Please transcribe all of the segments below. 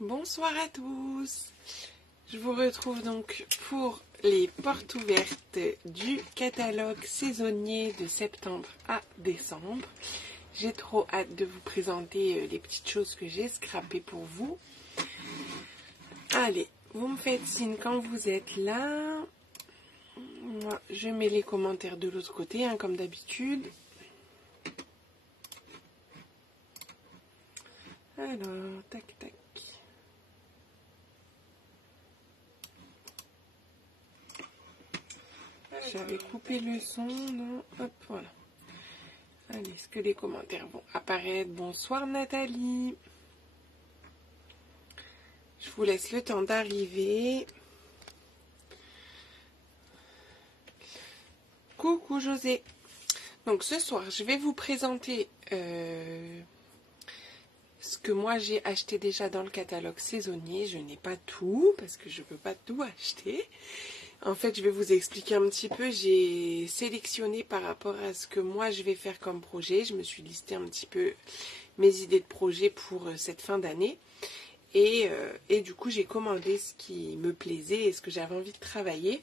Bonsoir à tous. Je vous retrouve donc pour les portes ouvertes du catalogue saisonnier de septembre à décembre. J'ai trop hâte de vous présenter les petites choses que j'ai scrappées pour vous. Allez, vous me faites signe quand vous êtes là. Moi, je mets les commentaires de l'autre côté, hein, comme d'habitude. Alors, tac, tac. J'avais coupé le son, non? Hop, voilà. Allez, est-ce que les commentaires vont apparaître? Bonsoir Nathalie. Je vous laisse le temps d'arriver. Coucou José. Donc ce soir, je vais vous présenter ce que moi j'ai acheté déjà dans le catalogue saisonnier. Je n'ai pas tout, parce que je ne peux pas tout acheter. En fait, je vais vous expliquer un petit peu. J'ai sélectionné par rapport à ce que moi je vais faire comme projet. Je me suis listé un petit peu mes idées de projet pour cette fin d'année. Et du coup, j'ai commandé ce qui me plaisait et ce que j'avais envie de travailler.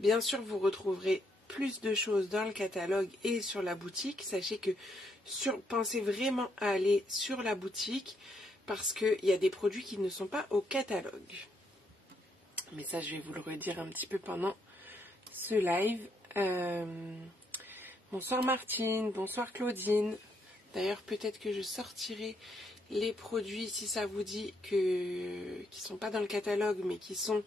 Bien sûr, vous retrouverez plus de choses dans le catalogue et sur la boutique. Sachez que pensez vraiment à aller sur la boutique parce qu'il y a des produits qui ne sont pas au catalogue. Mais ça, je vais vous le redire un petit peu pendant ce live. Bonsoir Martine, bonsoir Claudine. D'ailleurs, peut-être que je sortirai les produits, si ça vous dit, qui ne sont pas dans le catalogue, mais qui sont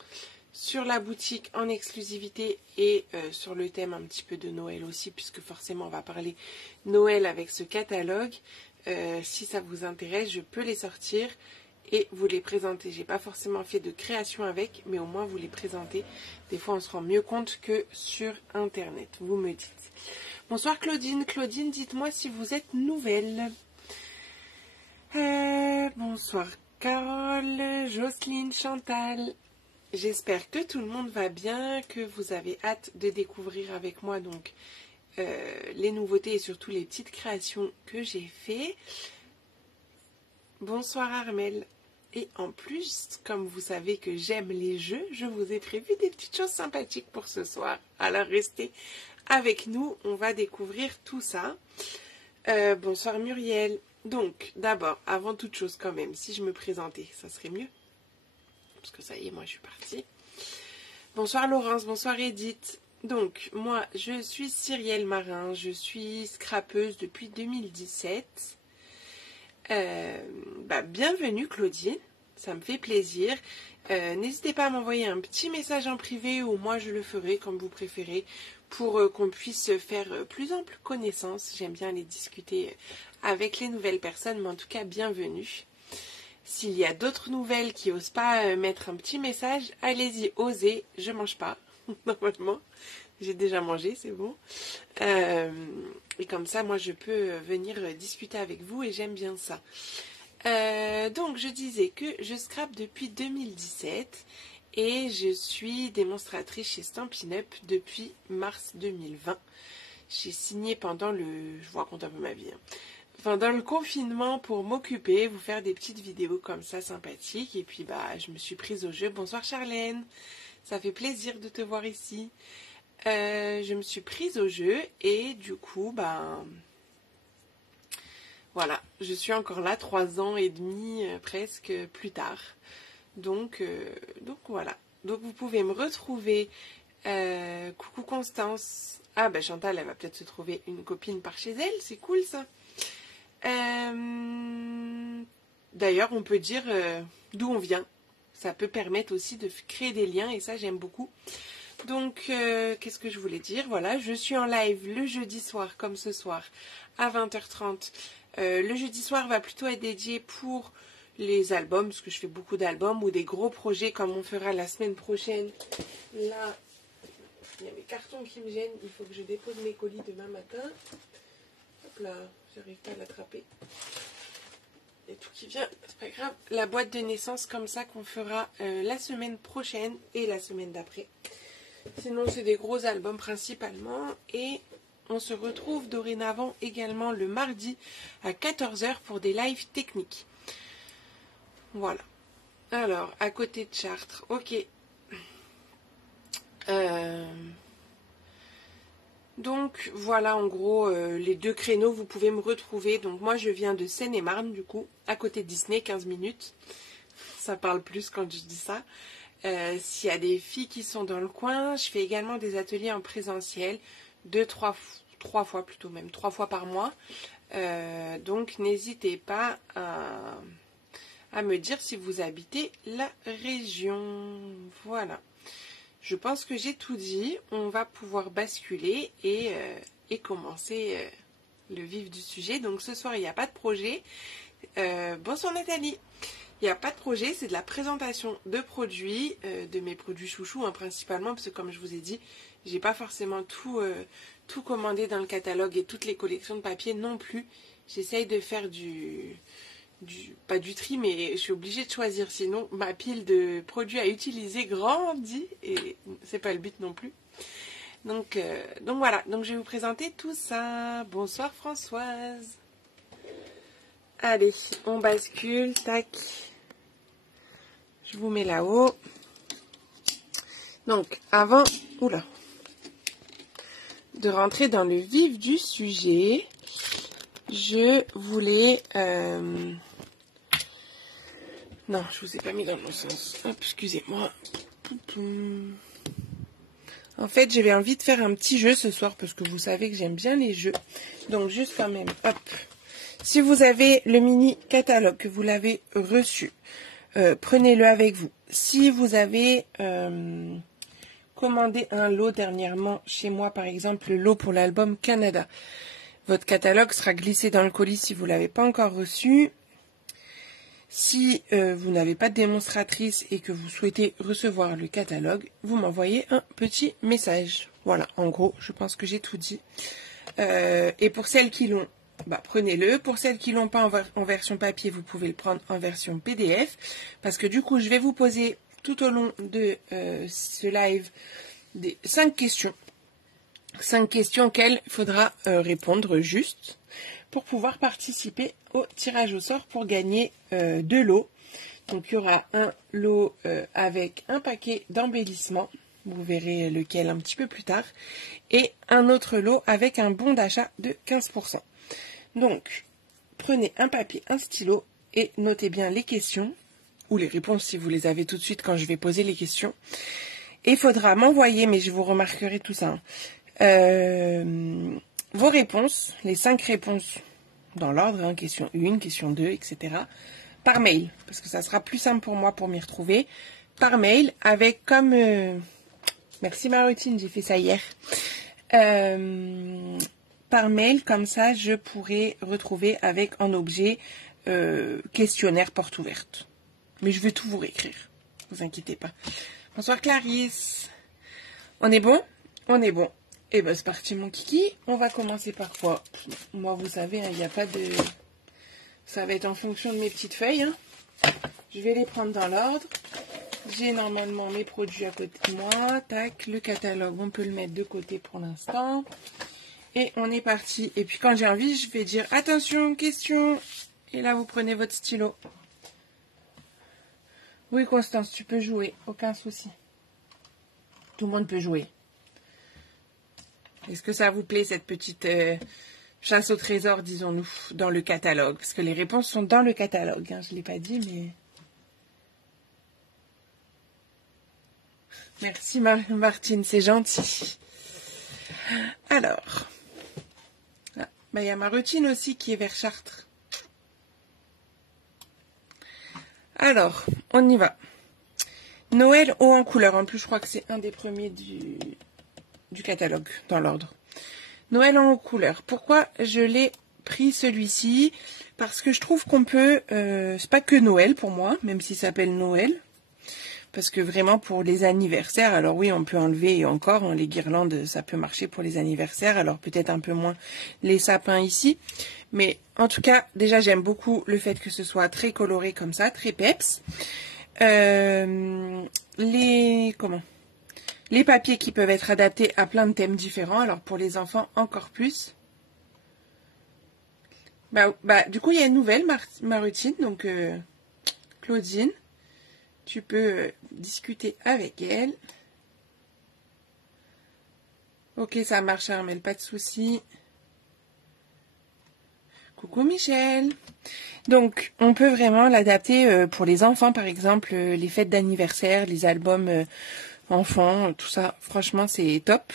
sur la boutique en exclusivité et sur le thème un petit peu de Noël aussi, puisque forcément on va parler Noël avec ce catalogue. Si ça vous intéresse, je peux les sortir et vous les présenter. J'ai pas forcément fait de création avec, mais au moins vous les présentez. Des fois on se rend mieux compte que sur internet, vous me dites. Bonsoir Claudine. Claudine, dites-moi si vous êtes nouvelle. Bonsoir Carole, Jocelyne, Chantal. J'espère que tout le monde va bien, que vous avez hâte de découvrir avec moi donc les nouveautés et surtout les petites créations que j'ai fait. Bonsoir Armel. Et en plus, comme vous savez que j'aime les jeux, je vous ai prévu des petites choses sympathiques pour ce soir. Alors restez avec nous, on va découvrir tout ça. Bonsoir Muriel. Donc, d'abord, avant toute chose quand même, si je me présentais, ça serait mieux. Parce que ça y est, moi je suis partie. Bonsoir Laurence, bonsoir Edith. Donc, moi, je suis Cyrielle Marin, je suis scrapeuse depuis 2017. Bienvenue Claudine, ça me fait plaisir. N'hésitez pas à m'envoyer un petit message en privé ou moi je le ferai comme vous préférez pour qu'on puisse faire plus ample connaissance. J'aime bien aller discuter avec les nouvelles personnes, mais en tout cas bienvenue. S'il y a d'autres nouvelles qui n'osent pas mettre un petit message, allez-y, osez, je mange pas, normalement. J'ai déjà mangé, c'est bon. Et comme ça, moi, je peux venir discuter avec vous et j'aime bien ça. Donc, je disais que je scrape depuis 2017 et je suis démonstratrice chez Stampin' Up depuis mars 2020. J'ai signé pendant je vous raconte un peu ma vie, pendant le confinement pour m'occuper, vous faire des petites vidéos comme ça sympathiques. Et puis, je me suis prise au jeu. Bonsoir Charlène, ça fait plaisir de te voir ici. Je me suis prise au jeu et du coup, voilà, je suis encore là 3 ans et demi presque plus tard. Donc voilà. Donc vous pouvez me retrouver. Coucou Constance. Ah Chantal, elle va peut-être se trouver une copine par chez elle, c'est cool ça. D'ailleurs, on peut dire d'où on vient. Ça peut permettre aussi de créer des liens et ça j'aime beaucoup. Donc, qu'est-ce que je voulais dire? Voilà, je suis en live le jeudi soir, comme ce soir, à 20h30. Le jeudi soir va plutôt être dédié pour les albums, parce que je fais beaucoup d'albums, ou des gros projets comme on fera la semaine prochaine. Là, il y a mes cartons qui me gênent, il faut que je dépose mes colis demain matin. Hop là, j'arrive pas à l'attraper. Il y a tout qui vient, c'est pas grave. La boîte de naissance comme ça qu'on fera la semaine prochaine et la semaine d'après. Sinon, c'est des gros albums principalement. Et on se retrouve dorénavant également le mardi à 14h pour des lives techniques. Voilà. Alors, à côté de Chartres, ok. Donc voilà en gros les deux créneaux, vous pouvez me retrouver. Donc moi je viens de Seine-et-Marne du coup, à côté de Disney, 15 minutes. Ça parle plus quand je dis ça. S'il y a des filles qui sont dans le coin, je fais également des ateliers en présentiel, trois fois plutôt, même 3 fois par mois. Donc n'hésitez pas à me dire si vous habitez la région. Voilà. Je pense que j'ai tout dit. On va pouvoir basculer et commencer le vif du sujet. Donc ce soir, il n'y a pas de projet. Bonsoir Nathalie. Il n'y a pas de projet, c'est de la présentation de produits, de mes produits chouchous principalement, parce que comme je vous ai dit, j'ai pas forcément tout commandé dans le catalogue et toutes les collections de papier non plus. J'essaye de faire pas du tri, mais je suis obligée de choisir, sinon ma pile de produits à utiliser grandit et c'est pas le but non plus. Donc voilà, donc je vais vous présenter tout ça. Bonsoir Françoise. Allez, on bascule, tac. Je vous mets là-haut. Donc, avant, de rentrer dans le vif du sujet, je voulais... Non, je vous ai pas mis dans le bon sens. Hop, excusez-moi. En fait, j'avais envie de faire un petit jeu ce soir parce que vous savez que j'aime bien les jeux. Donc, juste quand même, hop. Si vous avez le mini catalogue, que vous l'avez reçu, prenez-le avec vous. Si vous avez commandé un lot dernièrement chez moi, par exemple, le lot pour l'album Canada, votre catalogue sera glissé dans le colis si vous ne l'avez pas encore reçu. Si vous n'avez pas de démonstratrice et que vous souhaitez recevoir le catalogue, vous m'envoyez un petit message. Voilà, en gros, je pense que j'ai tout dit. Et pour celles qui l'ont, prenez-le. Pour celles qui l'ont pas en version papier, vous pouvez le prendre en version PDF. Parce que du coup, je vais vous poser tout au long de ce live 5 questions. 5 questions auxquelles il faudra répondre juste pour pouvoir participer au tirage au sort pour gagner 2 lots. Donc il y aura un lot avec un paquet d'embellissements. Vous verrez lequel un petit peu plus tard. Et un autre lot avec un bon d'achat de 15%. Donc, prenez un papier, un stylo et notez bien les questions, ou les réponses si vous les avez tout de suite quand je vais poser les questions. Et il faudra m'envoyer, mais je vous remarquerai tout ça, vos réponses, les 5 réponses dans l'ordre, question 1, question 2, etc. par mail, parce que ça sera plus simple pour moi pour m'y retrouver. Par mail, avec comme... merci ma routine, j'ai fait ça hier. Par mail, comme ça, je pourrai retrouver avec en objet questionnaire porte ouverte. Mais je vais tout vous réécrire, ne vous inquiétez pas. Bonsoir Clarisse. On est bon? On est bon. Et ben c'est parti mon kiki. On va commencer par quoi? Moi, vous savez, il n'y a pas de... Ça va être en fonction de mes petites feuilles. Je vais les prendre dans l'ordre. J'ai normalement mes produits à côté de moi. Tac, le catalogue, on peut le mettre de côté pour l'instant. Et on est parti. Et puis quand j'ai envie, je vais dire attention, question. Et là, vous prenez votre stylo. Oui, Constance, tu peux jouer. Aucun souci. Tout le monde peut jouer. Est-ce que ça vous plaît, cette petite chasse au trésor, disons-nous, dans le catalogue? Parce que les réponses sont dans le catalogue. Je ne l'ai pas dit, mais... Merci Martine, c'est gentil. Alors, il y a ma routine aussi qui est vers Chartres. Alors, on y va. Noël haut en couleur. En plus, je crois que c'est un des premiers du catalogue, dans l'ordre. Noël en haut couleur. Pourquoi je l'ai pris celui-ci? Parce que je trouve qu'on peut... c'est pas que Noël pour moi, même s'il s'appelle Noël. Parce que vraiment pour les anniversaires, alors oui, on peut enlever et encore, les guirlandes, ça peut marcher pour les anniversaires, alors peut-être un peu moins les sapins ici. Mais en tout cas, déjà j'aime beaucoup le fait que ce soit très coloré comme ça, très peps. Les papiers qui peuvent être adaptés à plein de thèmes différents, alors pour les enfants encore plus. Du coup, il y a une nouvelle, ma routine, donc Claudine. tu peux discuter avec elle. Ok, ça marche, Armel, pas de souci. Coucou Michel. Donc, on peut vraiment l'adapter pour les enfants, par exemple, les fêtes d'anniversaire, les albums enfants, tout ça. Franchement, c'est top.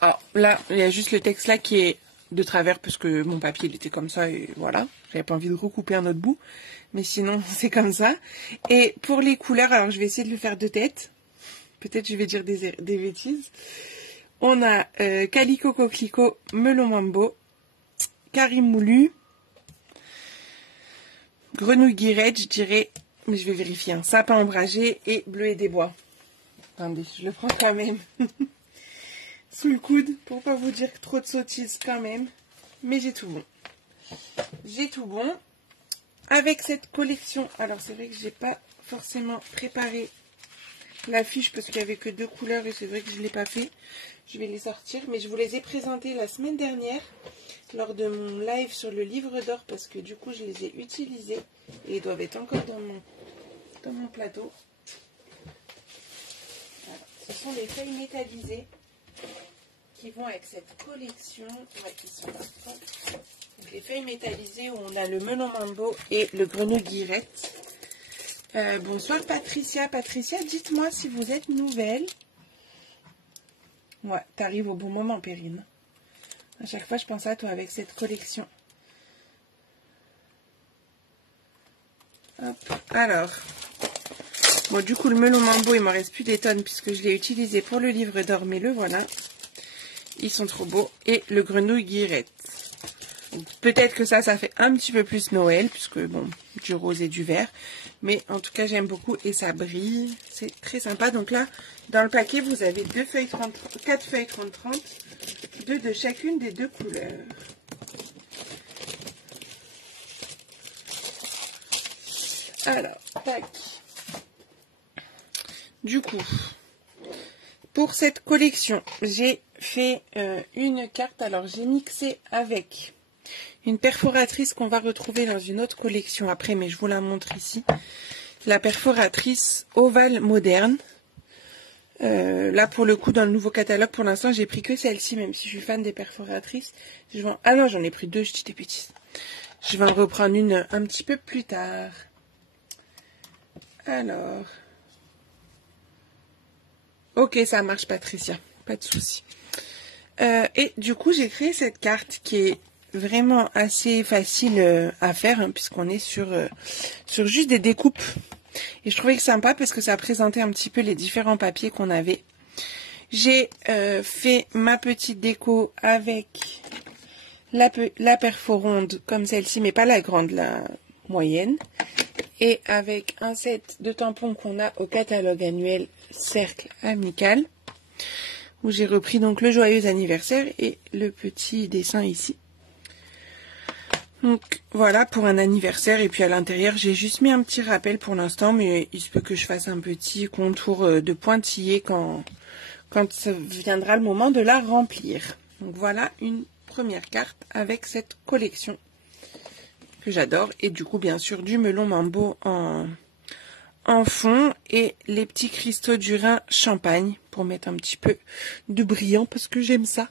Alors là, il y a juste le texte là qui est de travers parce que mon papier il était comme ça et voilà. J'avais pas envie de recouper un autre bout. Mais sinon, c'est comme ça. Et pour les couleurs, alors je vais essayer de le faire de tête. Peut-être je vais dire des bêtises. On a Calico Coquelicot, Melon Mambo, Karim Moulu, Grenouille Guirette, je dirais, mais je vais vérifier, Sapin Ombragé et Bleuet des Bois. Attendez, je le prends quand même. Sous le coude, pour pas vous dire trop de sottises quand même. Mais j'ai tout bon. J'ai tout bon. Avec cette collection, alors c'est vrai que j'ai pas forcément préparé la fiche parce qu'il n'y avait que 2 couleurs et c'est vrai que je ne l'ai pas fait. Je vais les sortir, mais je vous les ai présentés la semaine dernière lors de mon live sur le livre d'or parce que du coup je les ai utilisés et ils doivent être encore dans mon plateau. Voilà. Ce sont les feuilles métallisées qui vont avec cette collection. Ouais, qui sont là. Donc, les feuilles métallisées où on a le melon mambo et le grenouille guirette. Bonsoir Patricia. Patricia, dites-moi si vous êtes nouvelle. Ouais, t'arrives au bon moment, Perrine. À chaque fois, je pense à toi avec cette collection. Hop. Alors, bon, du coup, le melon mambo, il m'en reste plus des tonnes puisque je l'ai utilisé pour le livre d'or, mais le voilà. Ils sont trop beaux. Et le grenouille guirette. Peut-être que ça fait un petit peu plus Noël, puisque bon, du rose et du vert. Mais en tout cas, j'aime beaucoup et ça brille. C'est très sympa. Donc là, dans le paquet, vous avez 4 feuilles 30-30, 2 de chacune des 2 couleurs. Alors, tac. Du coup, pour cette collection, j'ai fait une carte. Alors, j'ai mixé avec une perforatrice qu'on va retrouver dans une autre collection après, mais je vous la montre ici. La perforatrice ovale moderne. Là, pour le coup, dans le nouveau catalogue, pour l'instant, j'ai pris que celle-ci, même si je suis fan des perforatrices. Ah non, j'en ai pris 2, je dis des bêtises. Je vais en reprendre une un petit peu plus tard. Alors. Ok, ça marche, Patricia. Pas de souci. Et du coup, j'ai créé cette carte qui est vraiment assez facile à faire, hein, puisqu'on est sur juste des découpes. Et je trouvais que sympa parce que ça présentait un petit peu les différents papiers qu'on avait. J'ai fait ma petite déco avec la perforonde comme celle-ci, mais pas la grande, la moyenne. Et avec un set de tampons qu'on a au catalogue annuel Cercle Amical, où j'ai repris donc le joyeux anniversaire et le petit dessin ici. Donc voilà pour un anniversaire, et puis à l'intérieur j'ai juste mis un petit rappel pour l'instant, mais il se peut que je fasse un petit contour de pointillé quand ça viendra le moment de la remplir. Donc voilà une première carte avec cette collection que j'adore, et du coup bien sûr du melon mambo en fond et les petits cristaux du Rhin champagne pour mettre un petit peu de brillant parce que j'aime ça.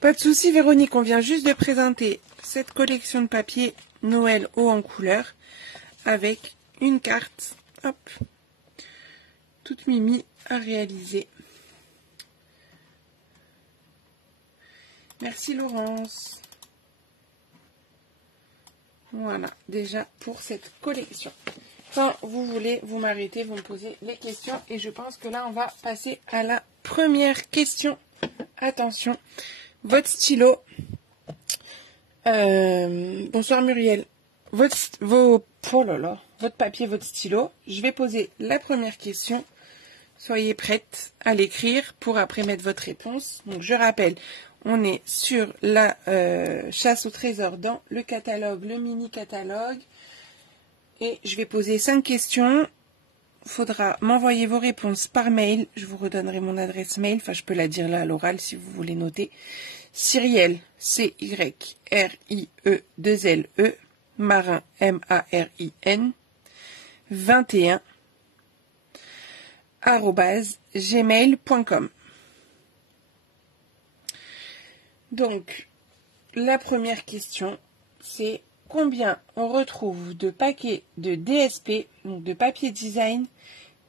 Pas de souci Véronique, on vient juste de présenter cette collection de papier Noël haut en couleur avec une carte, hop, toute mimi à réaliser. Merci Laurence. Voilà, déjà pour cette collection. Quand vous voulez, vous m'arrêtez, vous me posez les questions. Et je pense que là, on va passer à la première question. Attention, votre stylo. Bonsoir Muriel. Votre papier, votre stylo. Je vais poser la première question. Soyez prête à l'écrire pour après mettre votre réponse. Donc je rappelle, on est sur la chasse au trésor dans le catalogue, le mini catalogue. Et je vais poser 5 questions. Il faudra m'envoyer vos réponses par mail. Je vous redonnerai mon adresse mail. Enfin, je peux la dire là à l'oral si vous voulez noter. Cyrielle, C-Y-R-I-E-2-L-E, Marin, M-A-R-I-N, 21@gmail.com. Donc, la première question, c'est combien on retrouve de paquets de DSP, donc de papier design,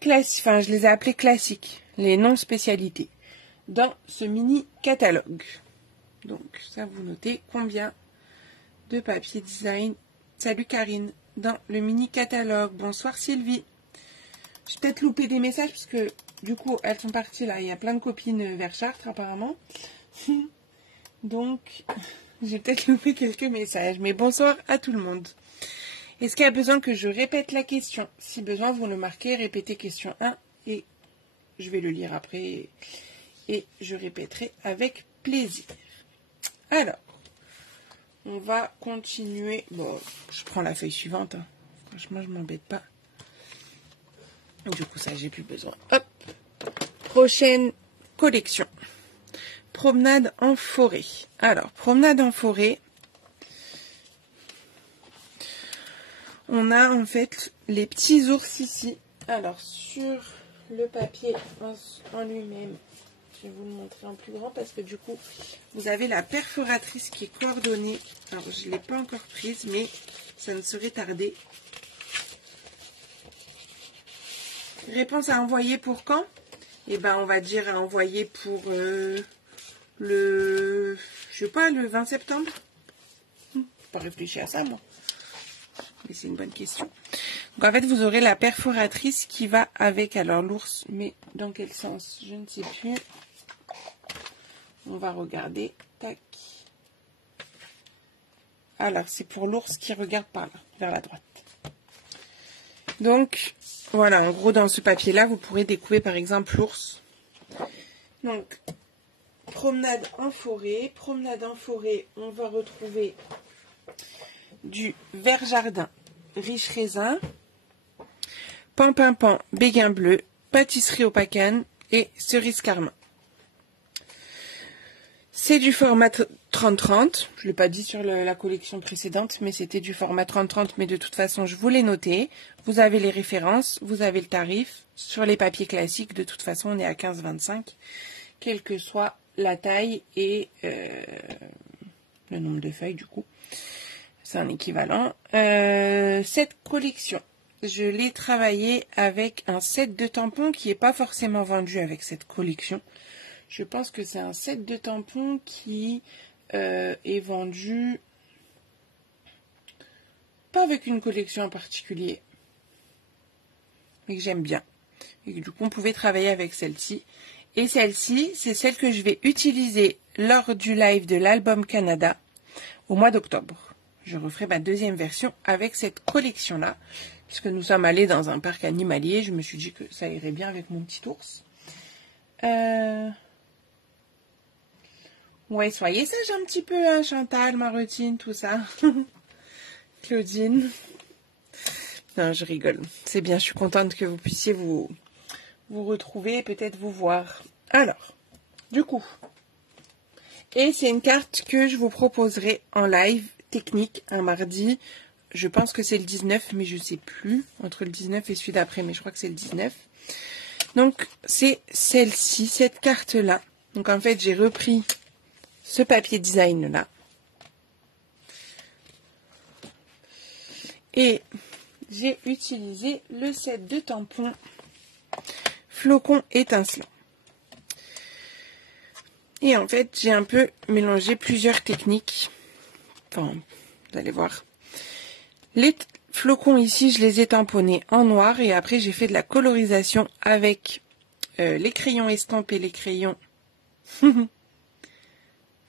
enfin je les ai appelés classiques, les non-spécialités, dans ce mini catalogue. Donc, ça vous notez combien de papier design. Salut Karine, dans le mini catalogue. Bonsoir Sylvie. J'ai peut-être loupé des messages parce que du coup elles sont parties là. Il y a plein de copines vers Chartres apparemment. Donc j'ai peut-être loupé quelques messages. Mais bonsoir à tout le monde. Est-ce qu'il y a besoin que je répète la question? Si besoin, vous le marquez, répétez question 1 et je vais le lire après et je répéterai avec plaisir. Alors, on va continuer. Bon, je prends la feuille suivante. Hein. Franchement, je m'embête pas. Du coup, ça, j'ai plus besoin. Hop. Prochaine collection. Promenade en forêt. Alors, promenade en forêt. On a en fait les petits ours ici. Alors, sur le papier en lui-même, je vais vous le montrer en plus grand parce que du coup, vous avez la perforatrice qui est coordonnée. Alors, je ne l'ai pas encore prise, mais ça ne saurait tarder. Réponse à envoyer pour quand? Eh ben, on va dire à envoyer pour je sais pas, le 20 septembre. Pas réfléchir à ça, moi. Mais c'est une bonne question. Donc, en fait, vous aurez la perforatrice qui va avec, alors, l'ours, mais dans quel sens? Je ne sais plus. On va regarder. Tac. Alors, c'est pour l'ours qui regarde par là, vers la droite. Donc, voilà, en gros, dans ce papier-là, vous pourrez découper, par exemple, l'ours. Donc, promenade en forêt. Promenade en forêt, on va retrouver du vert jardin, riche raisin, pampimpan, béguin bleu, pâtisserie au pacane et cerise carmin. C'est du format 30-30. Je ne l'ai pas dit sur la collection précédente, mais c'était du format 30-30. Mais de toute façon, je vous l'ai noté. Vous avez les références, vous avez le tarif. Sur les papiers classiques, de toute façon, on est à 15,25, quelle que soit la taille et le nombre de feuilles, du coup. C'est un équivalent. Cette collection, je l'ai travaillée avec un set de tampons qui n'est pas forcément vendu avec cette collection. Je pense que c'est un set de tampons qui est vendu pas avec une collection en particulier, mais que j'aime bien. Et que, du coup, on pouvait travailler avec celle-ci. Et celle-ci, c'est celle que je vais utiliser lors du live de l'album Canada au mois d'octobre. Je referai ma deuxième version avec cette collection-là, puisque nous sommes allés dans un parc animalier. Je me suis dit que ça irait bien avec mon petit ours. Ouais, soyez sage un petit peu, hein, Chantal, Marotine, tout ça. Claudine. Non, je rigole. C'est bien, je suis contente que vous puissiez vous retrouver et peut-être vous voir. Alors, du coup, et c'est une carte que je vous proposerai en live technique un mardi. Je pense que c'est le 19, mais je ne sais plus. Entre le 19 et celui d'après, mais je crois que c'est le 19. Donc, c'est celle-ci, cette carte-là. Donc, en fait, j'ai repris ce papier design là et j'ai utilisé le set de tampons flocons étincelants et en fait j'ai un peu mélangé plusieurs techniques. Enfin, vous allez voir, les flocons ici je les ai tamponnés en noir et après j'ai fait de la colorisation avec les crayons estampes et les crayons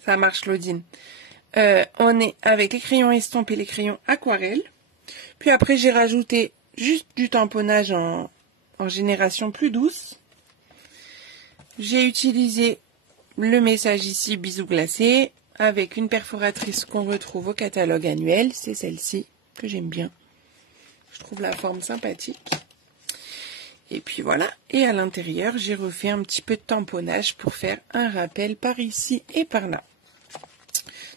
ça marche, Claudine. On est avec les crayons estampes et les crayons aquarelles. Puis après, j'ai rajouté juste du tamponnage en génération plus douce. J'ai utilisé le message ici, bisous glacés, avec une perforatrice qu'on retrouve au catalogue annuel. C'est celle-ci que j'aime bien. Je trouve la forme sympathique. Et puis voilà. Et à l'intérieur, j'ai refait un petit peu de tamponnage pour faire un rappel par ici et par là.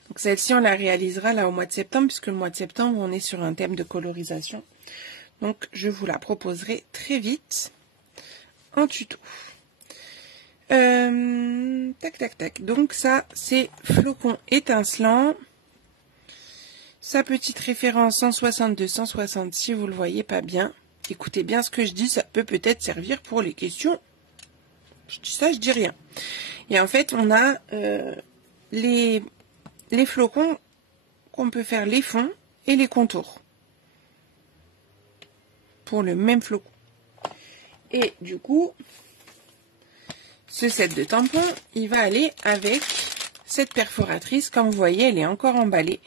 Donc celle-ci, on la réalisera là au mois de septembre, puisque le mois de septembre, on est sur un thème de colorisation. Donc, je vous la proposerai très vite en tuto. Tac, tac, tac. Donc, ça, c'est flocon étincelant. Sa petite référence 162-166, vous le voyez pas bien. Écoutez bien ce que je dis, ça peut peut-être servir pour les questions. Je dis ça, je dis rien. Et en fait, on a les flocons qu'on peut faire les fonds et les contours. Pour le même flocon. Et du coup, ce set de tampons, il va aller avec cette perforatrice. Comme vous voyez, elle est encore emballée.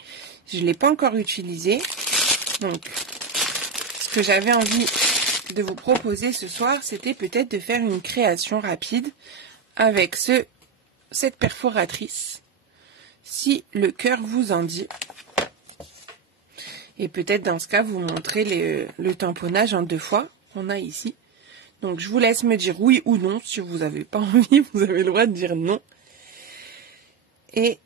Je ne l'ai pas encore utilisée. Donc, ce que j'avais envie de vous proposer ce soir, c'était peut-être de faire une création rapide avec cette perforatrice, si le cœur vous en dit. Et peut-être dans ce cas, vous montrer le tamponnage en 2 fois qu'on a ici. Donc, je vous laisse me dire oui ou non. Si vous n'avez pas envie, vous avez le droit de dire non. Et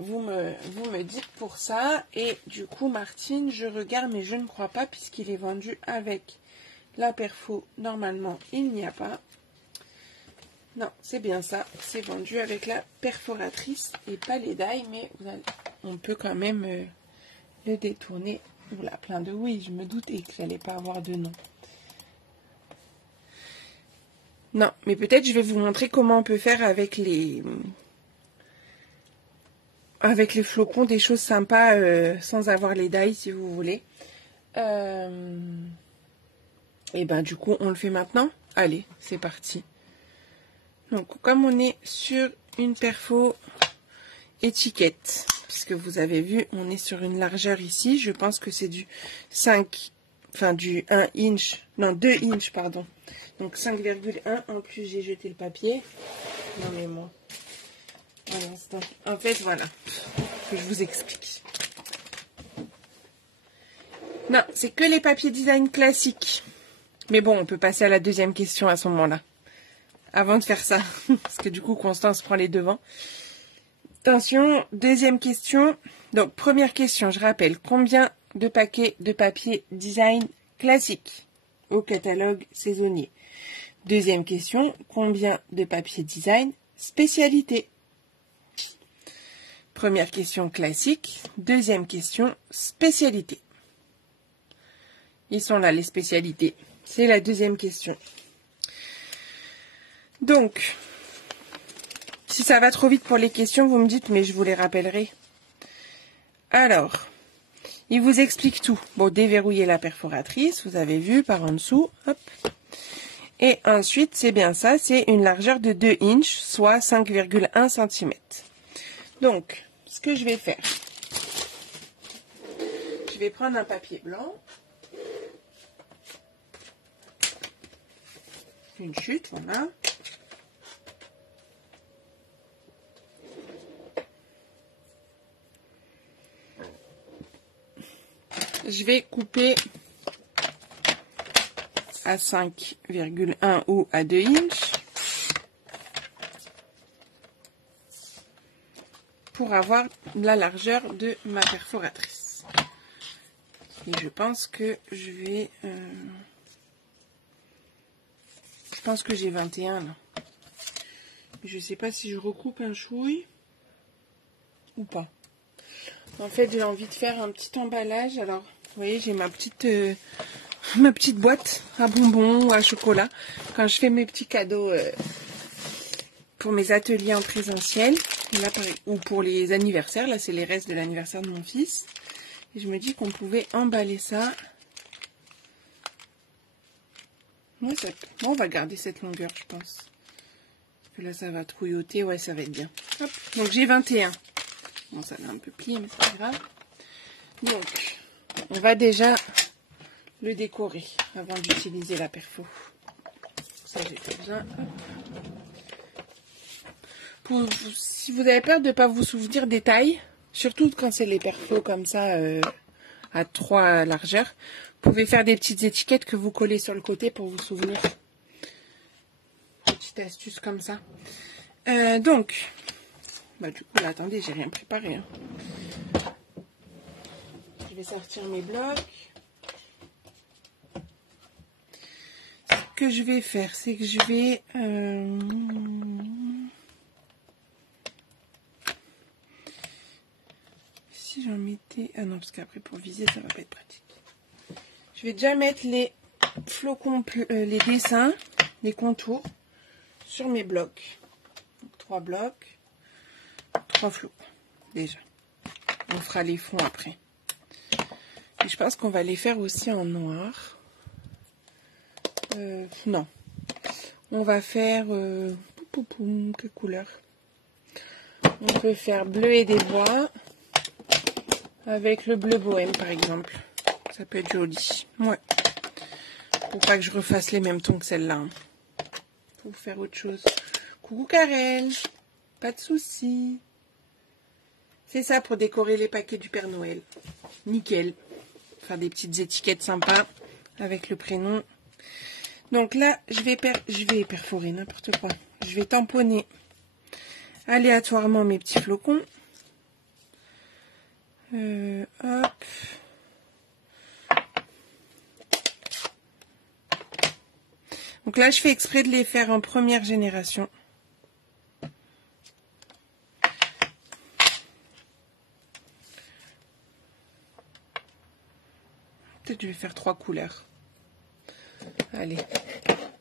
vous me dites pour ça. Et du coup, Martine, je regarde, mais je ne crois pas, puisqu'il est vendu avec la perfo. Normalement, il n'y a pas. Non, c'est bien ça. C'est vendu avec la perforatrice et pas les die, mais on peut quand même le détourner. Oula, plein de oui, je me doutais que j'allais pas avoir de nom. Non, mais peut-être je vais vous montrer comment on peut faire avec les flocons des choses sympas sans avoir les die si vous voulez. Et ben du coup, on le fait maintenant. Allez, c'est parti. Donc, comme on est sur une perfo étiquette, puisque vous avez vu, on est sur une largeur ici. Je pense que c'est du 5, enfin du 1 inch, non 2 inch, pardon. Donc 5,1. En plus, j'ai jeté le papier. Non mais moi, un instant. En fait, voilà, que je vous explique. Non, c'est que les papiers design classiques. Mais bon, on peut passer à la deuxième question à ce moment-là. Avant de faire ça, parce que du coup, Constance prend les devants. Attention, deuxième question. Donc, première question, je rappelle, combien de paquets de papier design classique au catalogue saisonnier? Deuxième question, combien de papier design spécialité? Première question classique, deuxième question spécialité. Ils sont là, les spécialités. C'est la deuxième question. Donc, si ça va trop vite pour les questions, vous me dites, mais je vous les rappellerai. Alors, il vous explique tout. Bon, déverrouillez la perforatrice, vous avez vu, par en dessous, hop. Et ensuite, c'est bien ça, c'est une largeur de 2 inches, soit 5,1 cm. Donc, ce que je vais faire, je vais prendre un papier blanc, une chute, voilà. Je vais couper à 5,1 ou à 2 inches pour avoir la largeur de ma perforatrice. Et je pense que je vais... je pense que j'ai 21 là. Je sais pas si je recoupe un chouille ou pas. En fait, j'ai envie de faire un petit emballage. Alors, vous voyez, j'ai ma petite boîte à bonbons ou à chocolat. Quand je fais mes petits cadeaux pour mes ateliers en présentiel, là, ou pour les anniversaires. Là, c'est les restes de l'anniversaire de mon fils. Et je me dis qu'on pouvait emballer ça. Ouais, on va garder cette longueur, je pense. Parce que là, ça va trouilloter. Ouais, ça va être bien. Hop. Donc, j'ai 21. Bon, ça va un peu plié, mais c'est pas grave. Donc, on va déjà le décorer avant d'utiliser la perfo. Ça, j'ai pas besoin. Si vous avez peur de ne pas vous souvenir des tailles, surtout quand c'est les perfos comme ça, à 3 largeurs, vous pouvez faire des petites étiquettes que vous collez sur le côté pour vous souvenir. Petite astuce comme ça. Donc, bah, du coup, là, attendez, j'ai rien préparé. Hein. Je vais sortir mes blocs. que je vais faire, c'est que je vais... si j'en mettais... Ah non, parce qu'après pour viser, ça va pas être pratique. Je vais déjà mettre les flocons, les dessins, les contours sur mes blocs. Donc, 3 blocs, 3 flocons, déjà. On fera les fonds après. Et je pense qu'on va les faire aussi en noir. Non. On va faire... quelle couleur? On peut faire bleu et des bois avec le bleu bohème, par exemple. Ça peut être joli. Ouais. Pour pas que je refasse les mêmes tons que celle-là. Hein. Pour faire autre chose. Coucou Karel. Pas de soucis. C'est ça pour décorer les paquets du Père Noël. Nickel. Faire des petites étiquettes sympas avec le prénom. Donc là, je vais perforer n'importe quoi. Je vais tamponner aléatoirement mes petits flocons. Hop. Donc là, je fais exprès de les faire en première génération. Peut-être que je vais faire 3 couleurs. Allez,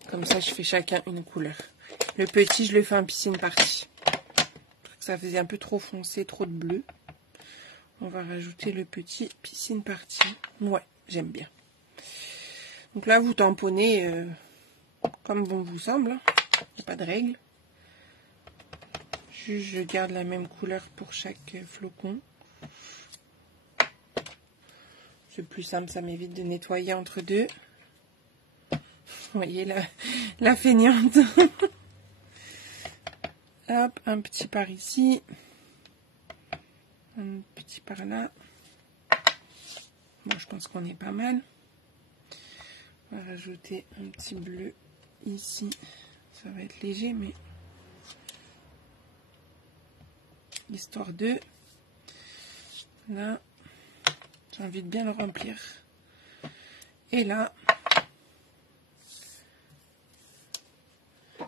comme ça, je fais chacun une couleur. Le petit, je le fais en piscine partie. Ça faisait un peu trop foncé, trop de bleu. On va rajouter le petit piscine partie. Ouais, j'aime bien. Donc là, vous tamponnez comme bon vous semble. Il n'y a pas de règle. Juste, je garde la même couleur pour chaque flocon. C'est plus simple, ça m'évite de nettoyer entre deux. Vous voyez la feignante. Hop, un petit par ici. Un petit par là. Bon, je pense qu'on est pas mal. On va rajouter un petit bleu ici. Ça va être léger, mais histoire de... Là, j'ai envie de bien le remplir. Et là...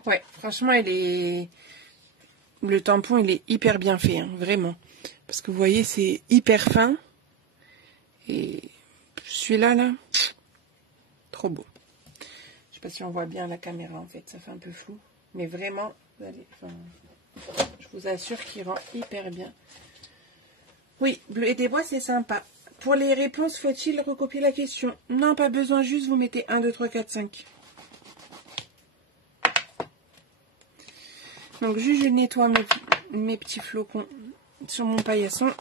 Ouais, franchement, le tampon, il est hyper bien fait, hein, vraiment. Parce que vous voyez, c'est hyper fin. Et celui-là, là, trop beau. Je sais pas si on voit bien la caméra, en fait. Ça fait un peu flou. Mais vraiment, je vous assure qu'il rend hyper bien. Oui, bleu et des bois, c'est sympa. Pour les réponses, faut-il recopier la question? Non, pas besoin. Juste, vous mettez 1, 2, 3, 4, 5. Donc, juste, je nettoie mes petits flocons sur mon paillasson.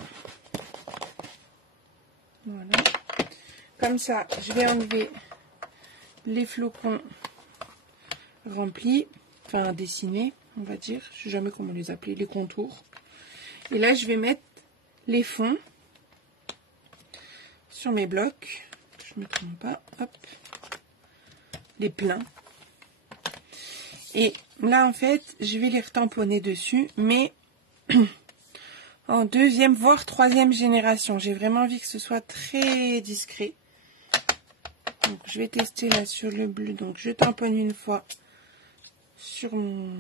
Voilà. Comme ça, je vais enlever les flocons remplis, enfin dessinés, on va dire. Je ne sais jamais comment les appeler, les contours. Et là, je vais mettre les fonds sur mes blocs. Je ne me trompe pas. Hop. Les pleins. Et là, en fait, je vais les retamponner dessus, mais en 2e, voire 3e génération. J'ai vraiment envie que ce soit très discret. Donc, je vais tester là sur le bleu. Donc, je tamponne une fois sur mon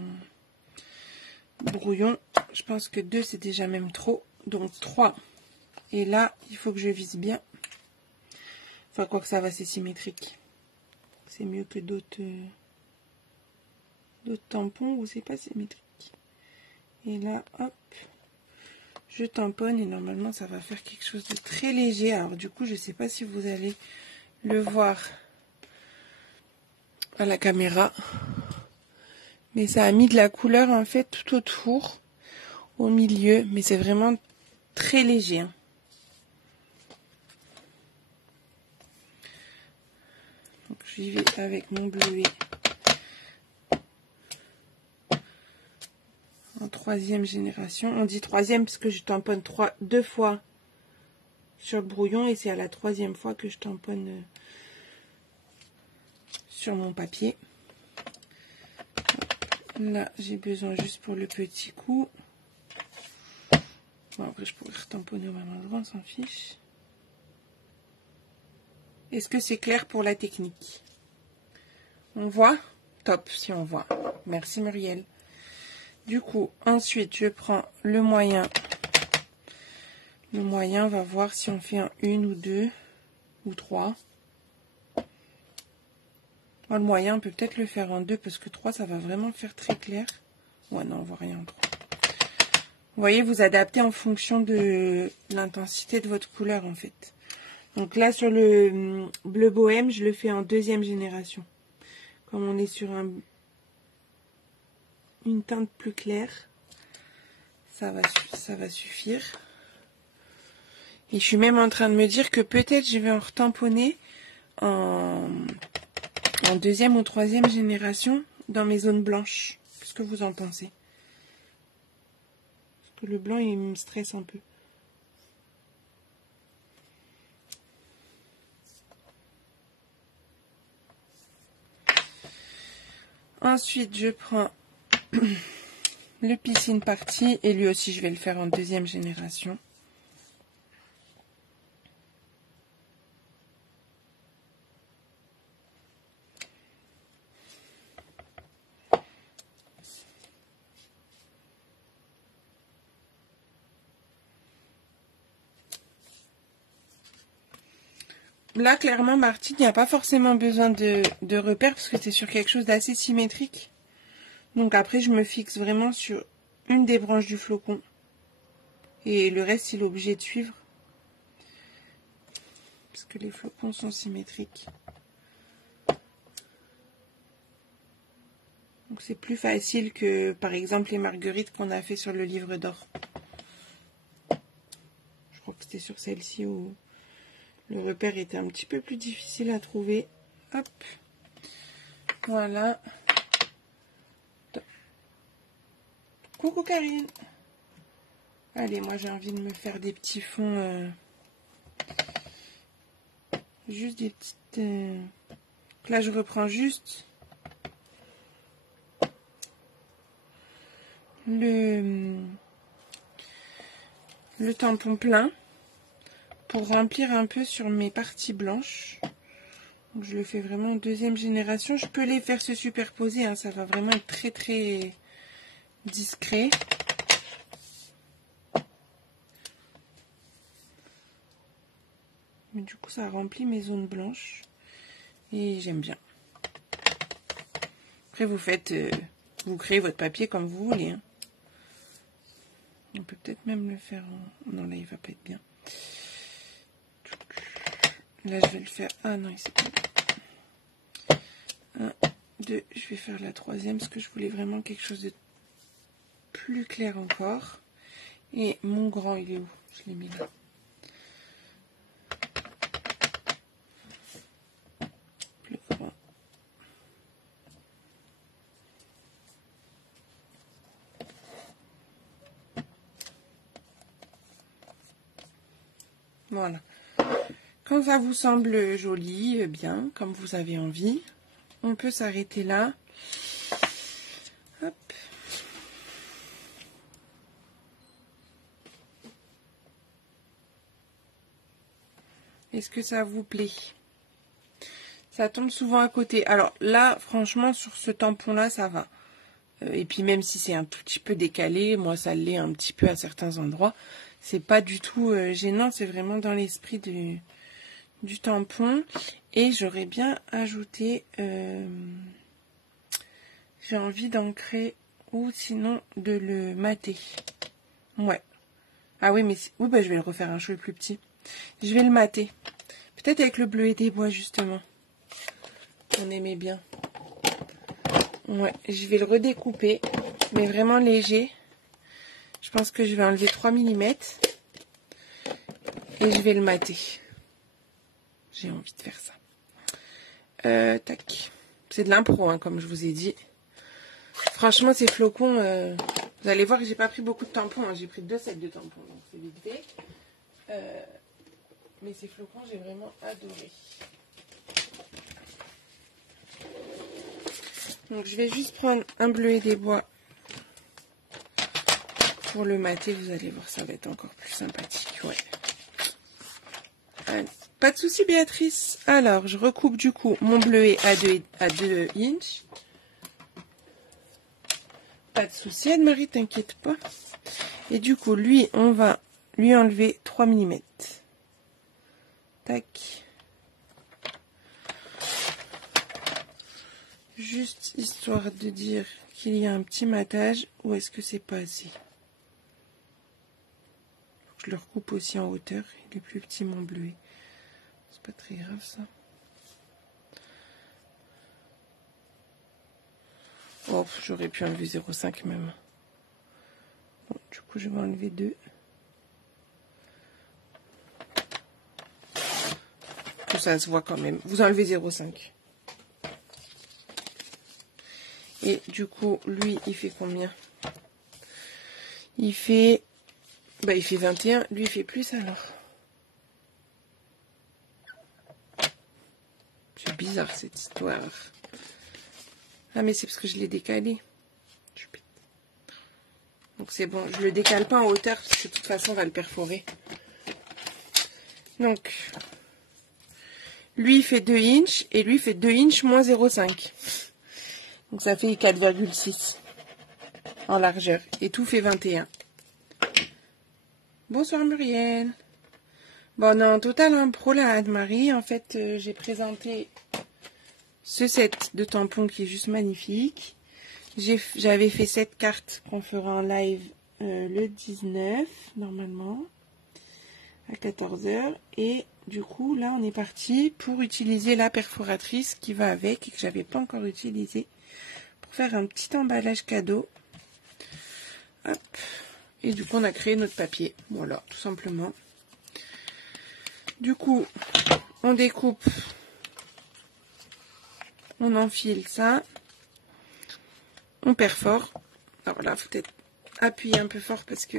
brouillon. Je pense que 2, c'est déjà même trop. Donc, 3. Et là, il faut que je vise bien. Enfin, quoi que ça va, c'est symétrique. C'est mieux que d'autres tampons où c'est pas symétrique. Et là, hop, je tamponne et normalement, ça va faire quelque chose de très léger. Alors, du coup, je sais pas si vous allez le voir à la caméra. Mais ça a mis de la couleur, en fait, tout autour, au milieu. Mais c'est vraiment très léger. Hein. Donc, j'y vais avec mon bleuet. En 3e génération. On dit 3e parce que je tamponne 2 fois sur le brouillon et c'est à la 3e fois que je tamponne sur mon papier. Là, j'ai besoin juste pour le petit coup. Bon, après, je pourrais retamponner au même endroit, on s'en fiche. Est-ce que c'est clair pour la technique? On voit? Top, si on voit. Merci Muriel. Du coup, ensuite, je prends le moyen. Le moyen, on va voir si on fait un 1 ou 2 ou 3. Le moyen, on peut peut-être le faire en 2 parce que 3, ça va vraiment faire très clair. Ouais, non, on voit rien en 3. Vous voyez, vous adaptez en fonction de l'intensité de votre couleur, en fait. Donc là, sur le bleu bohème, je le fais en 2e génération. Comme on est sur une teinte plus claire, ça va suffire. Et je suis même en train de me dire que peut-être je vais en retamponner en 2e ou 3e génération dans mes zones blanches. Qu'est-ce que vous en pensez? Parce que le blanc, il me stresse un peu. Ensuite, je prends le piscine party et lui aussi, je vais le faire en 2e génération. Là, clairement, Martine, il n'y a pas forcément besoin de repères parce que c'est sur quelque chose d'assez symétrique. Donc après, je me fixe vraiment sur une des branches du flocon. Et le reste, il est obligé de suivre. Parce que les flocons sont symétriques. Donc c'est plus facile que, par exemple, les marguerites qu'on a fait sur le livre d'or. Je crois que c'était sur celle-ci où le repère était un petit peu plus difficile à trouver. Hop. Voilà. Coucou Karine. Allez, moi j'ai envie de me faire des petits fonds. Juste des petites... Là je reprends juste le tampon plein pour remplir un peu sur mes parties blanches. Donc, je le fais vraiment en 2e génération. Je peux les faire se superposer, hein, ça va vraiment être très très discret. Mais du coup ça remplit mes zones blanches et j'aime bien. Après vous créez votre papier comme vous voulez. Hein. On peut peut-être même le faire en... Non, là, il va pas être bien. Là, je vais le faire... Ah non, il s'est pas bien. 1, 2, je vais faire la 3e parce que je voulais vraiment quelque chose de plus clair encore. Et mon grand, il est où? Je l'ai mis là. Plus grand. Voilà. Quand ça vous semble joli, bien, comme vous avez envie, on peut s'arrêter là. Hop. Est-ce que ça vous plaît? Ça tombe souvent à côté. Alors là, franchement, sur ce tampon-là, ça va. Et puis même si c'est un tout petit peu décalé, moi ça l'est un petit peu à certains endroits. C'est pas du tout gênant, c'est vraiment dans l'esprit du tampon. Et j'aurais bien ajouté... j'ai envie d'ancrer ou sinon de le mater. Ouais. Ah oui, mais oui, bah, je vais le refaire un cheveu plus petit. Je vais le mater. Peut-être avec le bleu et des bois, justement. On aimait bien. Ouais, je vais le redécouper, mais vraiment léger. Je pense que je vais enlever 3 mm. Et je vais le mater. J'ai envie de faire ça. Tac. C'est de l'impro, hein, comme je vous ai dit. Franchement, ces flocons, vous allez voir que j'ai pas pris beaucoup de tampons. Hein. J'ai pris 2 sets de tampons, donc c'est vite fait. Mais ces flocons, j'ai vraiment adoré. Donc, je vais juste prendre un bleu et des bois pour le mater. Vous allez voir, ça va être encore plus sympathique. Ouais. Allez, Pas de souci, Béatrice. Alors, je recoupe du coup mon bleuet à 2 inches. Pas de souci, Anne-Marie, t'inquiète pas. Et du coup, lui, on va lui enlever 3 mm. Tac. Juste histoire de dire qu'il y a un petit matage, ou est-ce que c'est pas assez? Je le recoupe aussi en hauteur. Il est plus petit, mon bleuet. C'est pas très grave, ça. Oh, j'aurais pu enlever 0,5 même. Bon, du coup, je vais enlever 2. Que ça se voit quand même. Vous enlevez 0,5. Et du coup, lui, il fait combien? Il fait 21. Lui, il fait plus alors. C'est bizarre cette histoire. Ah, mais c'est parce que je l'ai décalé. Donc c'est bon, je le décale pas en hauteur parce que de toute façon on va le perforer. Donc, lui il fait 2 inches et lui fait 2 inches moins 0,5. Donc ça fait 4,6 en largeur. Et tout fait 21. Bonsoir Muriel. Bon, on est en total impro là, Anne-Marie. En fait, j'ai présenté ce set de tampons qui est juste magnifique. J'avais fait cette carte qu'on fera en live le 19, normalement, à 14 h. Et du coup, là, on est parti pour utiliser la perforatrice qui va avec et que j'avais pas encore utilisée pour faire un petit emballage cadeau. Hop. Et du coup, on a créé notre papier. Voilà, tout simplement. Du coup, on découpe, on enfile ça. On perfore. Alors là, il faut peut-être appuyer un peu fort parce que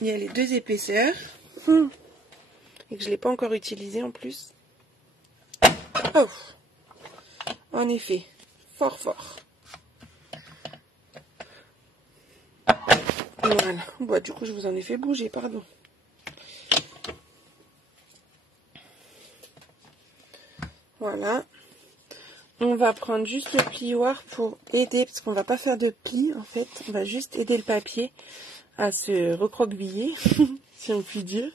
il y a les 2 épaisseurs. Et que je ne l'ai pas encore utilisé en plus. Oh. En effet, fort fort. Voilà. Bon, du coup, je vous en ai fait bouger, pardon. Voilà. On va prendre juste le plioir pour aider, parce qu'on va pas faire de pli en fait. On va juste aider le papier à se recroqueviller, si on peut dire.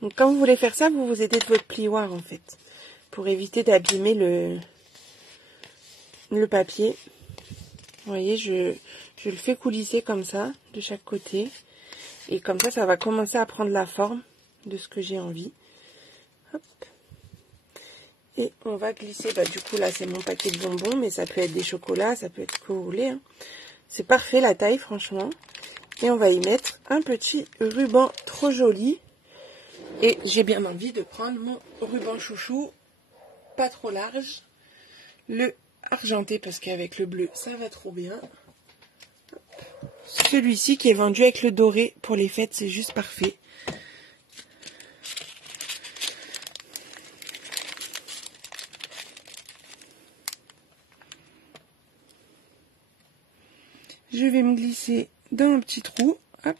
Donc quand vous voulez faire ça, vous vous aidez de votre plioir en fait, pour éviter d'abîmer le papier. Vous voyez, je le fais coulisser comme ça, de chaque côté. Et comme ça va commencer à prendre la forme de ce que j'ai envie. Hop. Et on va glisser, du coup là c'est mon paquet de bonbons, mais ça peut être des chocolats, ça peut être ce que vous voulez. Hein. C'est parfait la taille franchement. Et on va y mettre un petit ruban trop joli. Et j'ai bien envie de prendre mon ruban chouchou, pas trop large. Le argenté parce qu'avec le bleu ça va trop bien. Celui-ci qui est vendu avec le doré pour les fêtes, c'est juste parfait. Je vais me glisser dans un petit trou. Hop.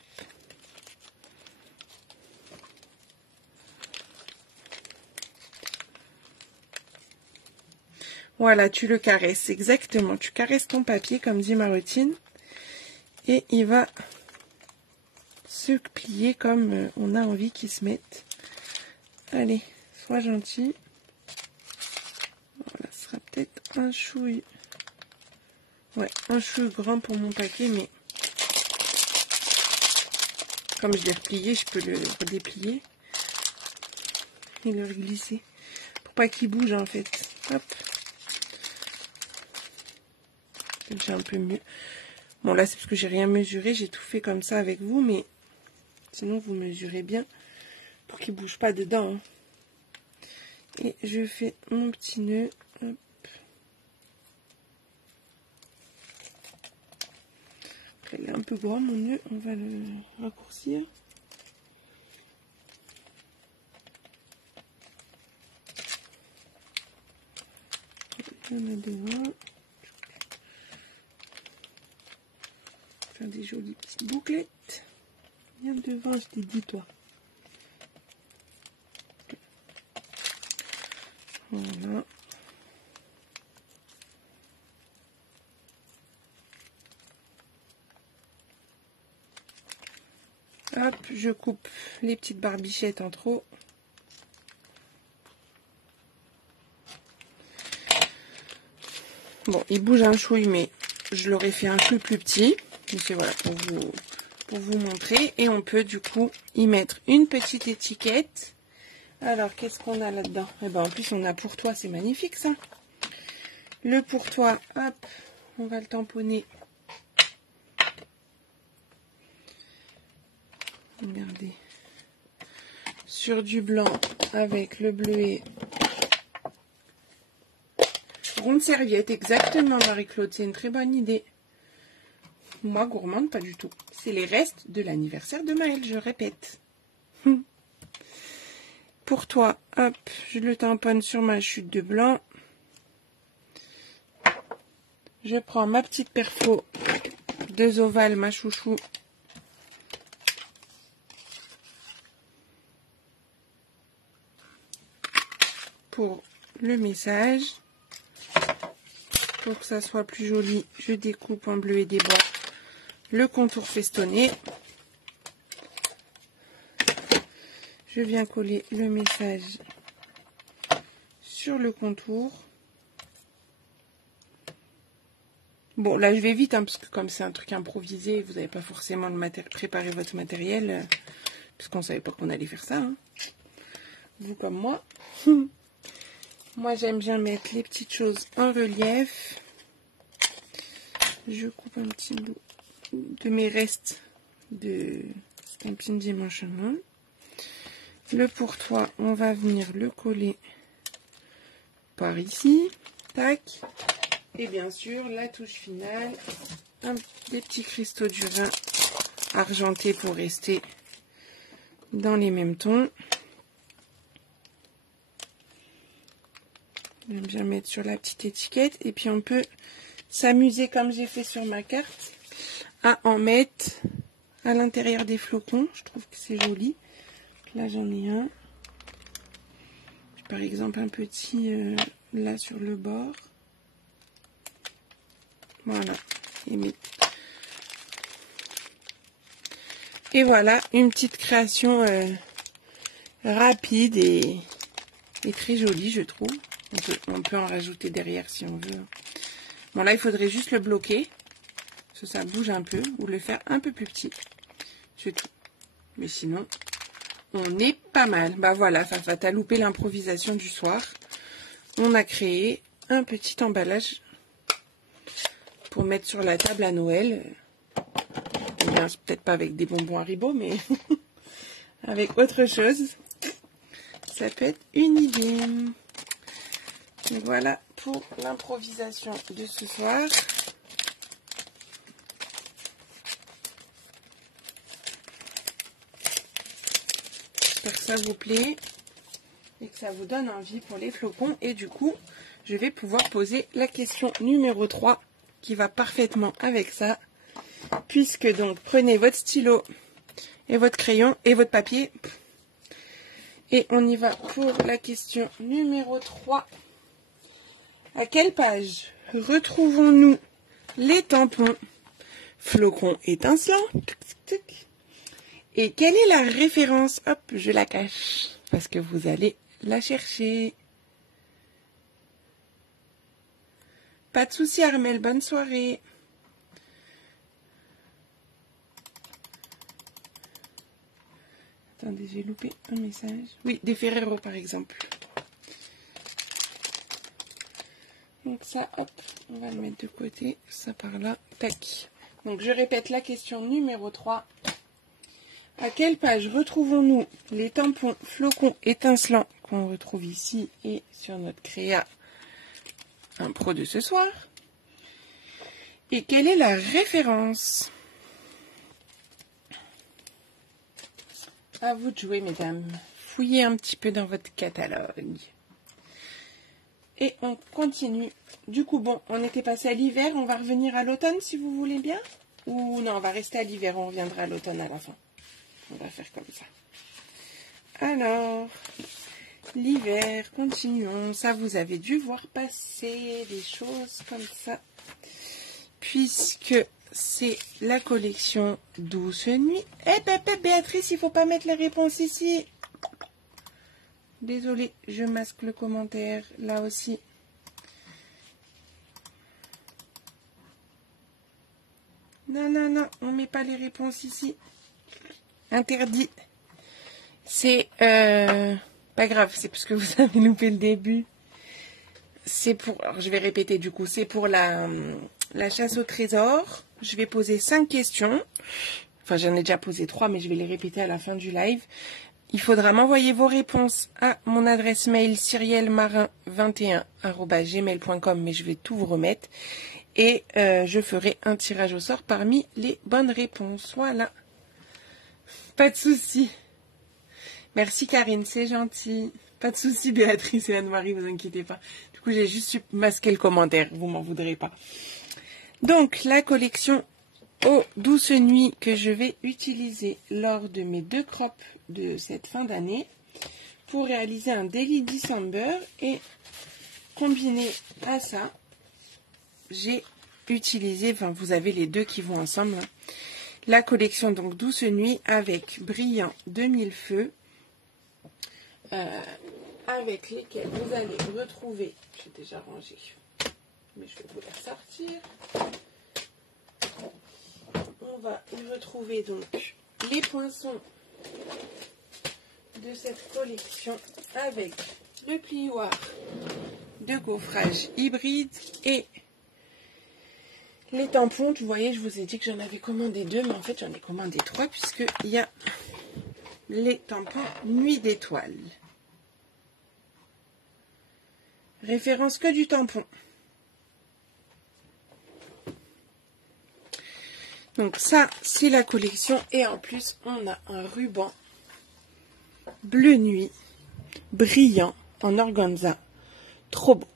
Voilà, tu le caresses, exactement. Tu caresses ton papier, comme dit Marotine. Et il va se plier comme on a envie qu'il se mette. Allez, sois gentil. Voilà, ce sera peut-être un chouille. Ouais, un chouille grand pour mon paquet, mais comme je l'ai replié, je peux le redéplier et le glisser pour pas qu'il bouge en fait. Hop. C'est déjà un peu mieux. Bon là c'est parce que j'ai rien mesuré, j'ai tout fait comme ça avec vous, mais sinon vous mesurez bien pour qu'il bouge pas dedans. Hein. Et je fais mon petit nœud. Hop. Il est un peu grand mon nœud, on va le raccourcir. Il y en a devant. Faire des jolies petites bouclettes. Viens devant, je t'ai dit toi. Voilà. Hop, je coupe les petites barbichettes en trop. Bon, il bouge un chouille, mais je l'aurais fait un peu plus petit. Mais c'est voilà, pour vous montrer. Et on peut du coup y mettre une petite étiquette. Alors, qu'est-ce qu'on a là-dedans? Eh ben, en plus, on a pour toi, c'est magnifique ça. Le pour toi, hop, on va le tamponner. Regardez. Sur du blanc avec le bleuet. Ronde serviette, exactement, Marie-Claude, c'est une très bonne idée. Moi, gourmande, pas du tout. C'est les restes de l'anniversaire de Maëlle, je répète. Pour toi, hop, je le tamponne sur ma chute de blanc. Je prends ma petite perfo, 2 ovales, ma chouchou. Pour le message. Pour que ça soit plus joli, je découpe en bleu et des bois le contour festonné. Je viens coller le message sur le contour. Bon, là, je vais vite, hein, parce que comme c'est un truc improvisé, vous n'avez pas forcément préparé votre matériel, puisqu'on ne savait pas qu'on allait faire ça. Hein. Vous comme moi. Moi, j'aime bien mettre les petites choses en relief. Je coupe un petit bout de mes restes de Stampin' Dimension. Le pour toi, on va venir le coller par ici. Tac. Et bien sûr, la touche finale, des petits cristaux du Rhin argentés pour rester dans les mêmes tons. J'aime bien mettre sur la petite étiquette. Et puis on peut s'amuser, comme j'ai fait sur ma carte, à en mettre à l'intérieur des flocons. Je trouve que c'est joli. Là, j'en ai un. Par exemple, un petit là sur le bord. Voilà. Et voilà, une petite création rapide et très jolie, je trouve. On peut en rajouter derrière si on veut. Bon, là, il faudrait juste le bloquer. Parce que ça bouge un peu. Ou le faire un peu plus petit. C'est tout. Mais sinon, on est pas mal. Bah voilà, Fafa, t'as loupé l'improvisation du soir. On a créé un petit emballage pour mettre sur la table à Noël. Bien, peut-être pas avec des bonbons Haribo, mais avec autre chose. Ça peut être une idée. Et voilà pour l'improvisation de ce soir. J'espère que ça vous plaît et que ça vous donne envie pour les flocons. Et du coup, je vais pouvoir poser la question numéro 3 qui va parfaitement avec ça. Puisque donc, prenez votre stylo et votre crayon et votre papier. Et on y va pour la question numéro 3. À quelle page retrouvons-nous les tampons flocons étincelants? Et quelle est la référence? Hop, je la cache parce que vous allez la chercher. Pas de souci, Armel, bonne soirée. Attendez, j'ai loupé un message. Oui, des Ferrero par exemple. Donc ça, hop, on va le mettre de côté, ça par là, tac. Donc je répète la question numéro 3. À quelle page retrouvons-nous les tampons flocons étincelants qu'on retrouve ici et sur notre créa impro de ce soir? Et quelle est la référence? À vous de jouer, mesdames. Fouillez un petit peu dans votre catalogue. Et on continue. Du coup, bon, on était passé à l'hiver. On va revenir à l'automne, si vous voulez bien. Ou non, on va rester à l'hiver. On reviendra à l'automne à la fin. On va faire comme ça. Alors, l'hiver, continuons. Ça, vous avez dû voir passer des choses comme ça. Puisque c'est la collection Douce Nuit. Eh, Béatrice, il faut pas mettre les réponses ici. Désolée, je masque le commentaire là aussi. Non, on met pas les réponses ici. Interdit. C'est pas grave, c'est parce que vous avez loupé le début. C'est pour, alors je vais répéter du coup, c'est pour la chasse au trésor. Je vais poser 5 questions. Enfin, j'en ai déjà posé 3, mais je vais les répéter à la fin du live. Il faudra m'envoyer vos réponses à mon adresse mail cyrielmarin21@gmail.com, mais je vais tout vous remettre. Et je ferai un tirage au sort parmi les bonnes réponses. Voilà. Pas de souci. Merci Karine, c'est gentil. Pas de souci Béatrice et Anne-Marie, vous inquiétez pas. Du coup, j'ai juste masqué le commentaire, vous m'en voudrez pas. Donc, la collection Aux Douces Nuits que je vais utiliser lors de mes 2 crops de cette fin d'année pour réaliser un Daily December, et combiné à ça, j'ai utilisé, enfin vous avez les deux qui vont ensemble, hein, la collection donc Douce Nuit avec Brillant 2000 feux, avec lesquels vous allez retrouver, j'ai déjà rangé, mais je vais vous les ressortir. On va y retrouver donc les poinçons de cette collection avec le plioir de gaufrage hybride et les tampons. Vous voyez, je vous ai dit que j'en avais commandé 2, mais en fait j'en ai commandé 3 puisqu'il y a les tampons Nuit d'étoiles. Référence que du tampon. Donc ça, c'est la collection. Et en plus, on a un ruban bleu nuit, brillant, en organza. Trop beau.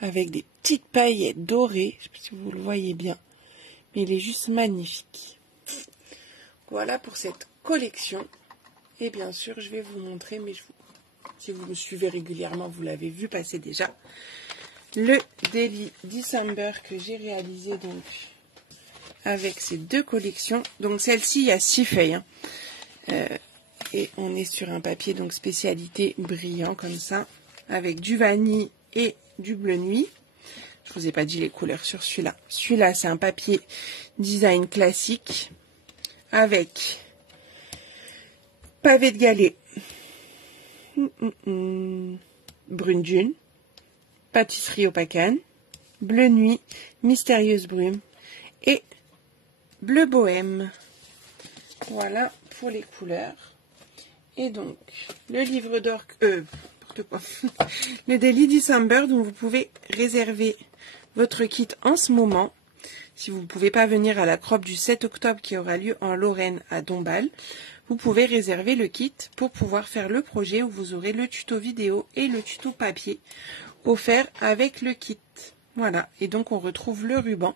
Avec des petites paillettes dorées. Je ne sais pas si vous le voyez bien. Mais il est juste magnifique. Voilà pour cette collection. Et bien sûr, je vais vous montrer, mais si vous me suivez régulièrement, vous l'avez vu passer déjà, le Daily December que j'ai réalisé donc avec ces 2 collections. Donc celle-ci, il y a 6 feuilles. Hein. Et on est sur un papier donc spécialité brillant comme ça, avec du vanille et du bleu nuit. Je vous ai pas dit les couleurs sur celui-là. Celui-là, c'est un papier design classique avec pavé de galets, brune dune, pâtisserie opacane, bleu nuit, mystérieuse brume et bleu bohème. Voilà pour les couleurs. Et donc, le livre d'or, le Daily December, dont vous pouvez réserver votre kit en ce moment. Si vous ne pouvez pas venir à la crop du 7 octobre qui aura lieu en Lorraine à Dombasle, vous pouvez réserver le kit pour pouvoir faire le projet où vous aurez le tuto vidéo et le tuto papier offert avec le kit. Voilà, et donc on retrouve le ruban.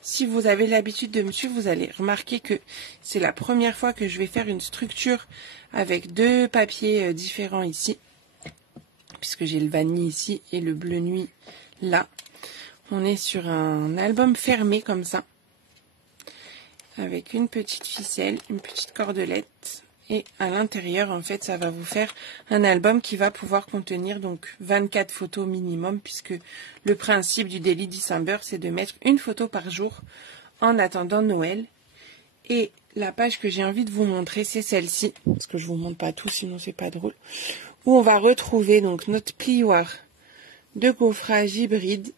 Si vous avez l'habitude de me suivre, vous allez remarquer que c'est la première fois que je vais faire une structure avec 2 papiers différents ici, puisque j'ai le vanille ici et le bleu nuit là. On est sur un album fermé comme ça, avec une petite ficelle, une petite cordelette, et à l'intérieur, en fait, ça va vous faire un album qui va pouvoir contenir donc 24 photos minimum, puisque le principe du Daily December, c'est de mettre une photo par jour en attendant Noël. Et la page que j'ai envie de vous montrer, c'est celle-ci, parce que je vous montre pas tout, sinon c'est pas drôle, où on va retrouver donc notre plioir de gaufrage hybride.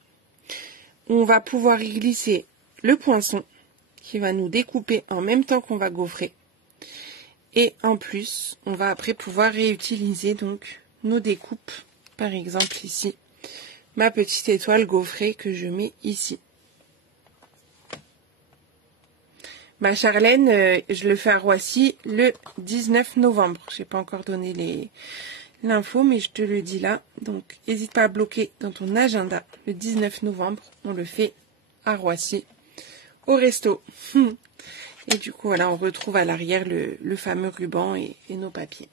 On va pouvoir y glisser le poinçon qui va nous découper en même temps qu'on va gaufrer. Et en plus, on va après pouvoir réutiliser donc nos découpes. Par exemple ici, ma petite étoile gaufrée que je mets ici. Ma Charlène, je le fais à Roissy le 19 novembre. Je n'ai pas encore donné l'info, mais je te le dis là. Donc, n'hésite pas à bloquer dans ton agenda. Le 19 novembre, on le fait à Roissy, au resto. Et du coup, voilà, on retrouve à l'arrière le fameux ruban et nos papiers.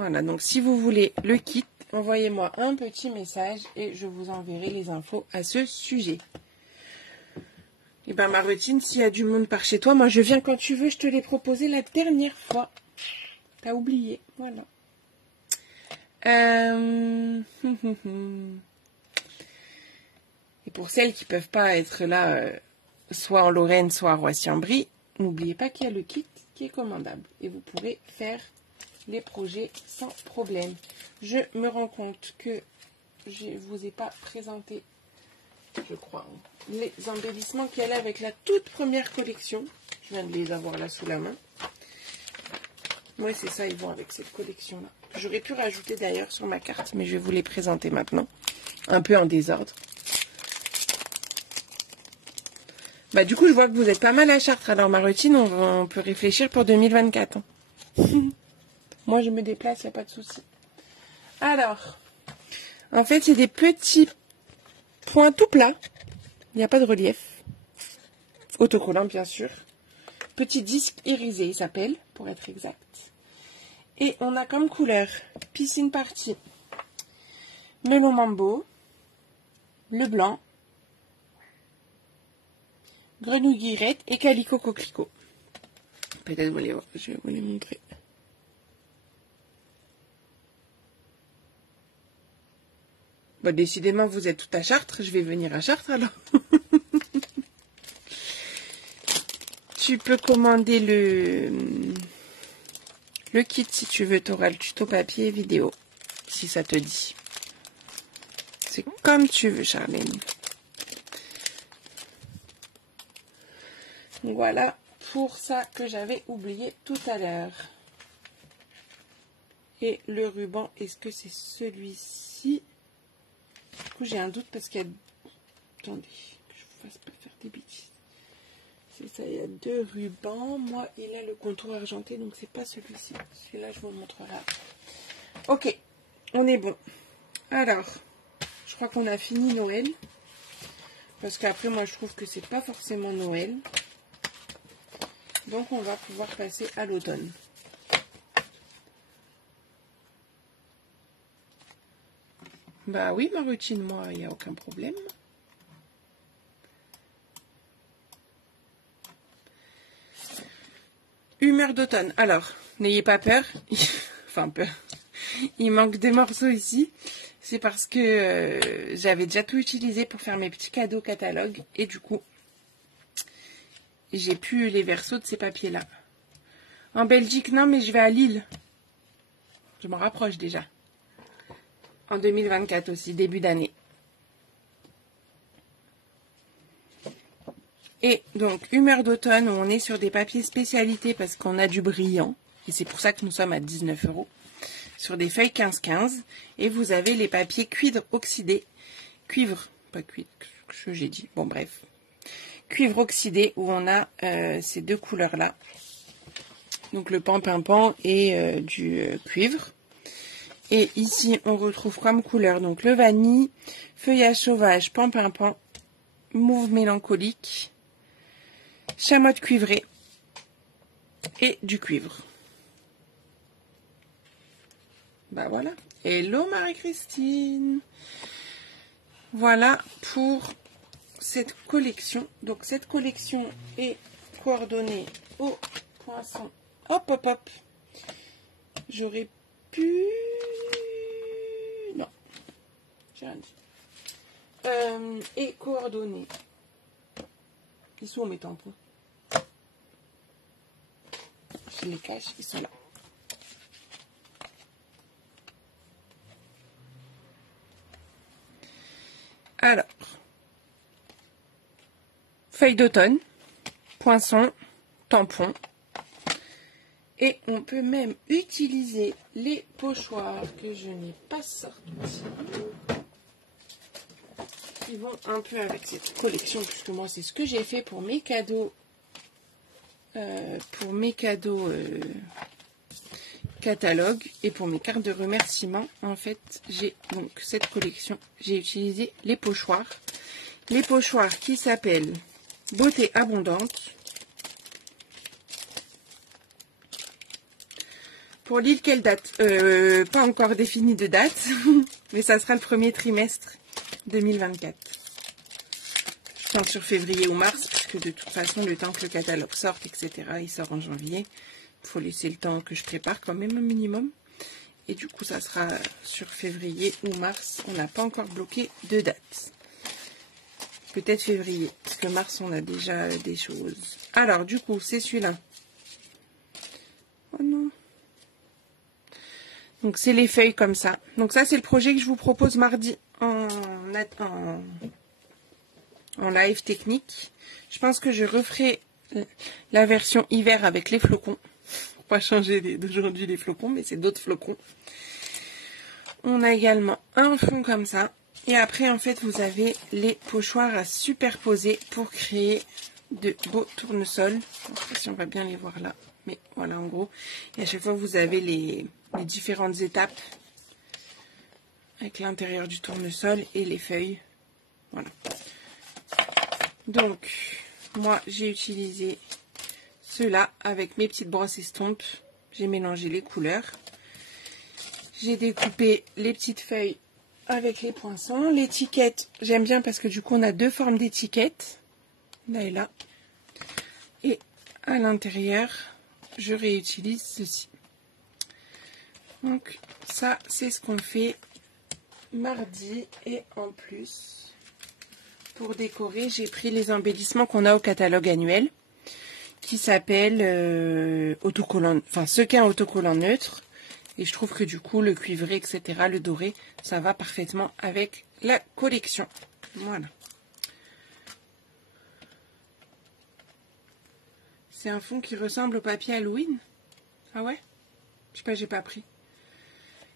Voilà, donc si vous voulez le kit, envoyez-moi un petit message et je vous enverrai les infos à ce sujet. Et ben Marotine, s'il y a du monde par chez toi, moi je viens quand tu veux, je te l'ai proposé la dernière fois. T'as oublié, voilà. Et pour celles qui ne peuvent pas être là, soit en Lorraine, soit à Roissy-en-Brie, n'oubliez pas qu'il y a le kit qui est commandable. Et vous pourrez faire les projets sans problème. Je me rends compte que je ne vous ai pas présenté, je crois, les embellissements qu'il y a avec la toute première collection. Je viens de les avoir là sous la main. Oui, c'est ça, ils vont avec cette collection-là. J'aurais pu rajouter d'ailleurs sur ma carte, mais je vais vous les présenter maintenant. Un peu en désordre. Bah, du coup, je vois que vous êtes pas mal à Chartres. Alors, Marotine, on peut réfléchir pour 2024. Hein. Moi, je me déplace, il n'y a pas de souci. Alors, en fait, c'est des petits points tout plats. Il n'y a pas de relief. Autocollant, bien sûr. Petit disque irisé, il s'appelle, pour être exact. Et on a comme couleur piscine party, melon mambo, le blanc, grenouille guillerette et calico coquelicot. Peut-être je vais vous les montrer. Bon, décidément, vous êtes tout à Chartres. Je vais venir à Chartres alors. Tu peux commander le kit si tu veux. Tu auras le tuto papier et vidéo, si ça te dit. C'est comme tu veux, Charlène. Voilà pour ça que j'avais oublié tout à l'heure. Et le ruban, est-ce que c'est celui-ci? Du coup, j'ai un doute parce qu'il y a... Attendez, que je ne fasse pas faire des bêtises. C'est ça, il y a deux rubans. Moi, il a le contour argenté, donc c'est pas celui-ci. Celui-là, je vous le montrerai après. Ok, on est bon. Alors, je crois qu'on a fini Noël. Parce qu'après, moi, je trouve que c'est pas forcément Noël. Donc, on va pouvoir passer à l'automne. Bah oui, ma routine, moi, il n'y a aucun problème. Humeur d'automne. Alors, n'ayez pas peur. Enfin, peur. Il manque des morceaux ici. C'est parce que j'avais déjà tout utilisé pour faire mes petits cadeaux catalogues. Et du coup, j'ai plus les versos de ces papiers-là. En Belgique, non, mais je vais à Lille. Je m'en rapproche déjà. En 2024 aussi, début d'année. Et donc, humeur d'automne, où on est sur des papiers spécialités parce qu'on a du brillant. Et c'est pour ça que nous sommes à 19 €. Sur des feuilles 15-15. Et vous avez les papiers cuivre oxydé. Cuivre, pas cuivre, ce que j'ai dit. Bon, bref. Cuivre oxydé, où on a ces deux couleurs-là. Donc, le pan-pimpant et du cuivre. Et ici, on retrouve comme couleur donc le vanille, feuillage sauvage, pan-pimpant, mauve mélancolique, chamotte cuivrée et du cuivre. Bah voilà. Hello Marie-Christine. Voilà pour cette collection. Donc cette collection est coordonnée au poinçon. Hop, hop, hop. J'aurais pu... Non. J'ai rien dit. Et coordonnées. Ils sont où mes tampons? Je les cache, ils sont là. Alors, feuille d'automne, poinçon, tampon. Et on peut même utiliser les pochoirs que je n'ai pas sortis. Ils vont un peu avec cette collection, puisque moi c'est ce que j'ai fait pour mes cadeaux. Catalogue et pour mes cartes de remerciement. En fait, j'ai donc cette collection. J'ai utilisé les pochoirs. Les pochoirs qui s'appellent Beauté Abondante. Pour l'île, quelle date? Pas encore définie de date, mais ça sera le premier trimestre 2024. Je pense sur février ou mars, puisque de toute façon, le temps que le catalogue sorte, etc., il sort en janvier. Il faut laisser le temps que je prépare quand même un minimum. Et du coup, ça sera sur février ou mars. On n'a pas encore bloqué de date. Peut-être février, parce que mars, on a déjà des choses. Alors, du coup, c'est celui-là. Oh non. Donc, c'est les feuilles comme ça. Donc, ça, c'est le projet que je vous propose mardi en live technique. Je pense que je referai la version hiver avec les flocons. Pas changer d'aujourd'hui les flocons, mais c'est d'autres flocons. On a également un fond comme ça. Et après, en fait, vous avez les pochoirs à superposer pour créer de beaux tournesols. Je ne sais pas si on va bien les voir là. Mais voilà, en gros. Et à chaque fois, vous avez les différentes étapes avec l'intérieur du tournesol et les feuilles. Voilà. Donc, moi, j'ai utilisé ceux-là avec mes petites brosses estompes. J'ai mélangé les couleurs. J'ai découpé les petites feuilles avec les poinçons. L'étiquette, j'aime bien parce que du coup, on a deux formes d'étiquettes. Là et là. Et à l'intérieur, je réutilise ceci. Donc, ça, c'est ce qu'on fait mardi. Et en plus, pour décorer, j'ai pris les embellissements qu'on a au catalogue annuel, qui s'appelle autocollant, enfin sequin autocollant neutre. Et je trouve que du coup, le cuivré, etc., le doré, ça va parfaitement avec la collection. Voilà. C'est un fond qui ressemble au papier Halloween. Ah ouais? Je sais pas, j'ai pas pris.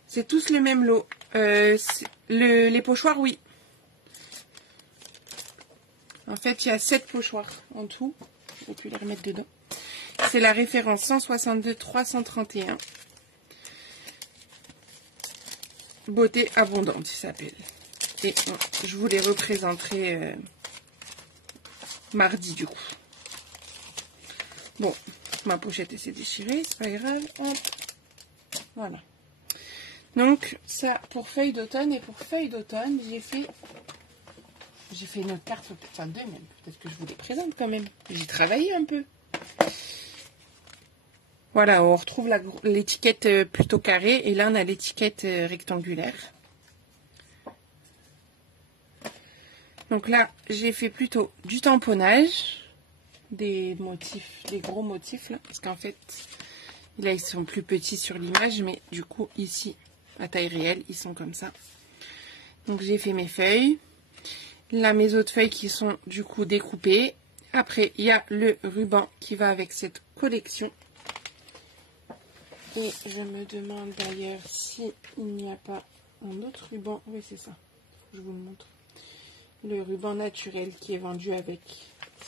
C'est tous le même lot. Les pochoirs, oui. En fait, il y a 7 pochoirs en tout. Je vais plus les remettre dedans. C'est la référence 162-331. Beauté abondante, il s'appelle. Et je vous les représenterai mardi, du coup. Bon, ma pochette s'est déchirée, c'est pas grave. Hop. Voilà. Donc, ça, pour feuilles d'automne. Et pour feuilles d'automne, j'ai fait une autre carte, enfin deux même. Peut-être que je vous les présente quand même. J'ai travaillé un peu. Voilà, on retrouve l'étiquette plutôt carrée. Et là, on a l'étiquette rectangulaire. Donc là, j'ai fait plutôt du tamponnage. Des motifs, des gros motifs là. Parce qu'en fait, là, ils sont plus petits sur l'image. Mais du coup, ici, à taille réelle, ils sont comme ça. Donc, j'ai fait mes feuilles. Là, mes autres feuilles qui sont du coup découpées. Après, il y a le ruban qui va avec cette collection. Et je me demande d'ailleurs s'il n'y a pas un autre ruban. Oui, c'est ça. Je vous le montre. Le ruban naturel qui est vendu avec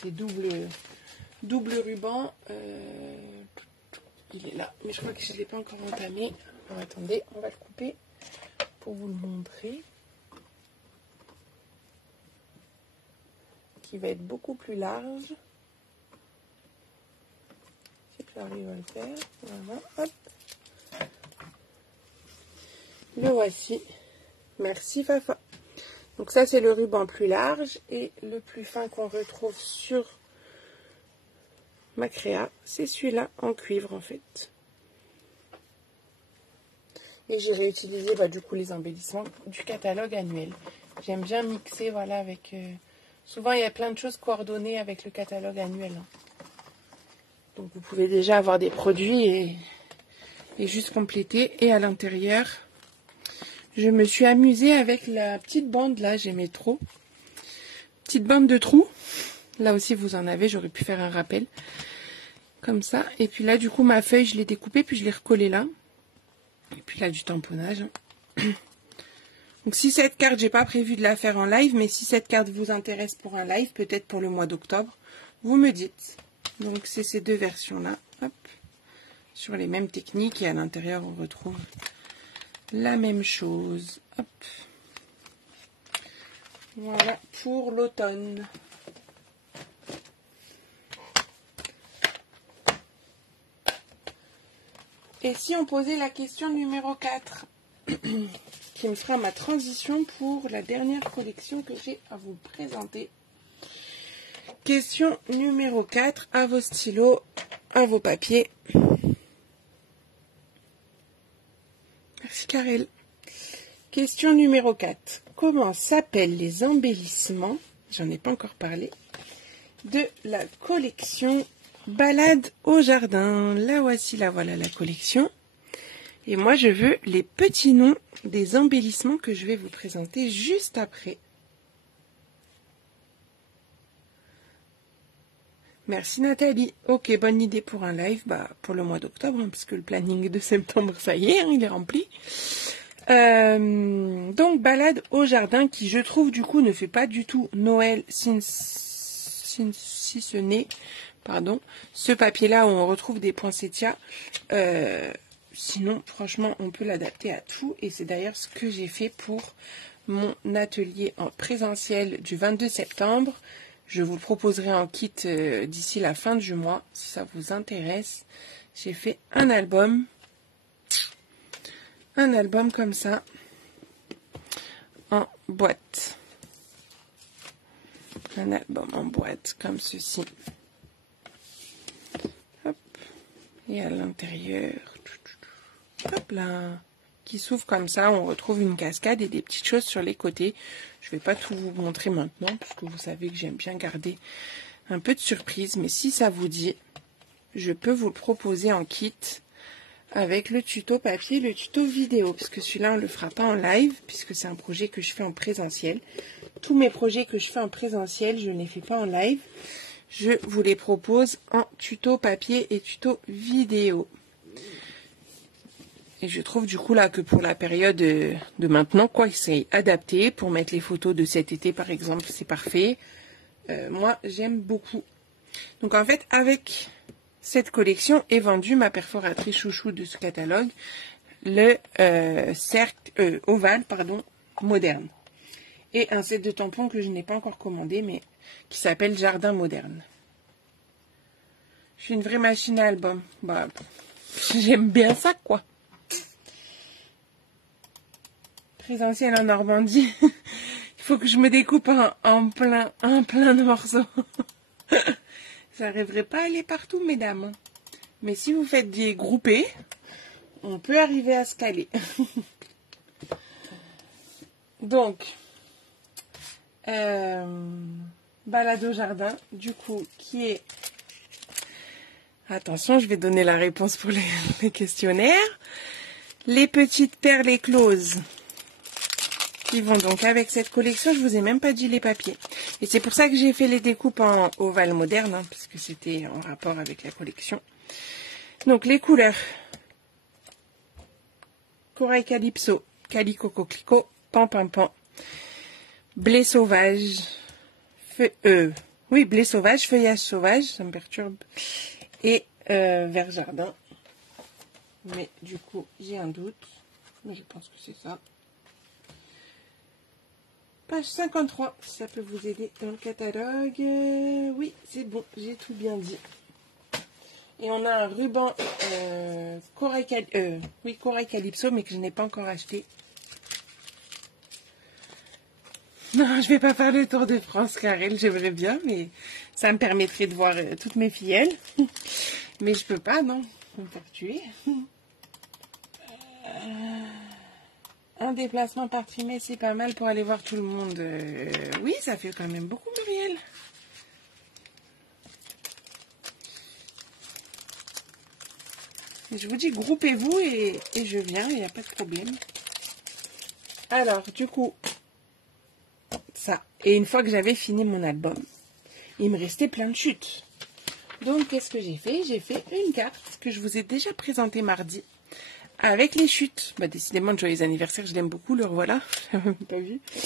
ces doubles rubans. Il est là. Mais je crois que je ne l'ai pas encore entamé. Alors, attendez, on va le couper pour vous le montrer. Qui va être beaucoup plus large. Si j'arrive à le faire. Voilà, hop. Le voici. Merci Fafa. Donc ça, c'est le ruban plus large. Et le plus fin qu'on retrouve sur ma créa, c'est celui-là en cuivre en fait. Et j'ai réutilisé du coup les embellissements du catalogue annuel. J'aime bien mixer, voilà, avec... Souvent, il y a plein de choses coordonnées avec le catalogue annuel. Donc, vous pouvez déjà avoir des produits et juste compléter. Et à l'intérieur, je me suis amusée avec la petite bande, là, j'aimais trop. Petite bande de trous. Là aussi, vous en avez, j'aurais pu faire un rappel. Comme ça. Et puis là, du coup, ma feuille, je l'ai découpée, puis je l'ai recollée là. Et puis là, du tamponnage. Donc si cette carte, j'ai pas prévu de la faire en live, mais si cette carte vous intéresse pour un live, peut-être pour le mois d'octobre, vous me dites. Donc c'est ces deux versions-là, hop, sur les mêmes techniques, et à l'intérieur on retrouve la même chose. Hop. Voilà pour l'automne. Et si on posait la question numéro 4, qui me fera ma transition pour la dernière collection que j'ai à vous présenter. Question numéro 4, à vos stylos, à vos papiers. Merci Karel. Question numéro 4. Comment s'appellent les embellissements, j'en ai pas encore parlé, de la collection Balade au jardin? La voici, la voilà la collection. Et moi je veux les petits noms des embellissements que je vais vous présenter juste après. Merci Nathalie. Ok, bonne idée pour un live, pour le mois d'octobre, hein, puisque le planning de septembre, ça y est, hein, il est rempli. Donc, balade au jardin, qui je trouve du coup ne fait pas du tout Noël, si ce n'est, ce papier-là où on retrouve des poinsettias. Sinon, franchement, on peut l'adapter à tout. Et c'est d'ailleurs ce que j'ai fait pour mon atelier en présentiel du 22 septembre. Je vous le proposerai en kit d'ici la fin du mois, si ça vous intéresse. J'ai fait un album comme ça, en boîte. Un album en boîte, comme ceci. Hop. Et à l'intérieur, hop là, qui s'ouvre comme ça, on retrouve une cascade et des petites choses sur les côtés. Je ne vais pas tout vous montrer maintenant, parce que vous savez que j'aime bien garder un peu de surprise. Mais si ça vous dit, je peux vous le proposer en kit avec le tuto papier, le tuto vidéo. Parce que celui-là, on ne le fera pas en live, puisque c'est un projet que je fais en présentiel. Tous mes projets que je fais en présentiel, je ne les fais pas en live. Je vous les propose en tuto papier et tuto vidéo. Et je trouve du coup là que pour la période de maintenant, quoi, c'est adapté pour mettre les photos de cet été par exemple, c'est parfait. Moi, j'aime beaucoup. Donc en fait, avec cette collection est vendue ma perforatrice chouchou de ce catalogue, le cercle ovale, moderne. Et un set de tampons que je n'ai pas encore commandé, mais qui s'appelle Jardin Moderne. Je suis une vraie machine à album. J'aime bien ça, quoi. Présentiel en Normandie. Il faut que je me découpe en plein de morceaux. J'arriverai pas à aller partout, mesdames. Mais si vous faites des groupés, on peut arriver à se caler. Donc, balade au jardin, du coup, qui est... Attention, je vais donner la réponse pour les questionnaires. Les petites perles écloses qui vont donc avec cette collection. Je vous ai même pas dit les papiers. Et c'est pour ça que j'ai fait les découpes en ovale moderne, hein, parce que c'était en rapport avec la collection. Donc les couleurs. Corail calypso, calico coquelicot, pan pan pan. Blé sauvage. Blé sauvage, feuillage sauvage, ça me perturbe. Et vert jardin. Mais du coup, j'ai un doute. Mais je pense que c'est ça. Page 53, si ça peut vous aider dans le catalogue. Oui, c'est bon, j'ai tout bien dit. Et on a un ruban corail calypso, mais que je n'ai pas encore acheté. Non, je vais pas faire le tour de France, Karel, j'aimerais bien, mais ça me permettrait de voir toutes mes filleules. Mais je peux pas, non, on me faire tuer. Un déplacement par trimestre, c'est pas mal pour aller voir tout le monde. Oui, ça fait quand même beaucoup, Muriel. Je vous dis, groupez-vous et je viens, il n'y a pas de problème. Alors, du coup, ça. Et une fois que j'avais fini mon album, il me restait plein de chutes. Donc, qu'est-ce que j'ai fait? J'ai fait une carte que je vous ai déjà présentée mardi. Avec les chutes. Décidément, de joyeux anniversaire, je l'aime beaucoup, le revoilà. Je l'avais même pas vu. Je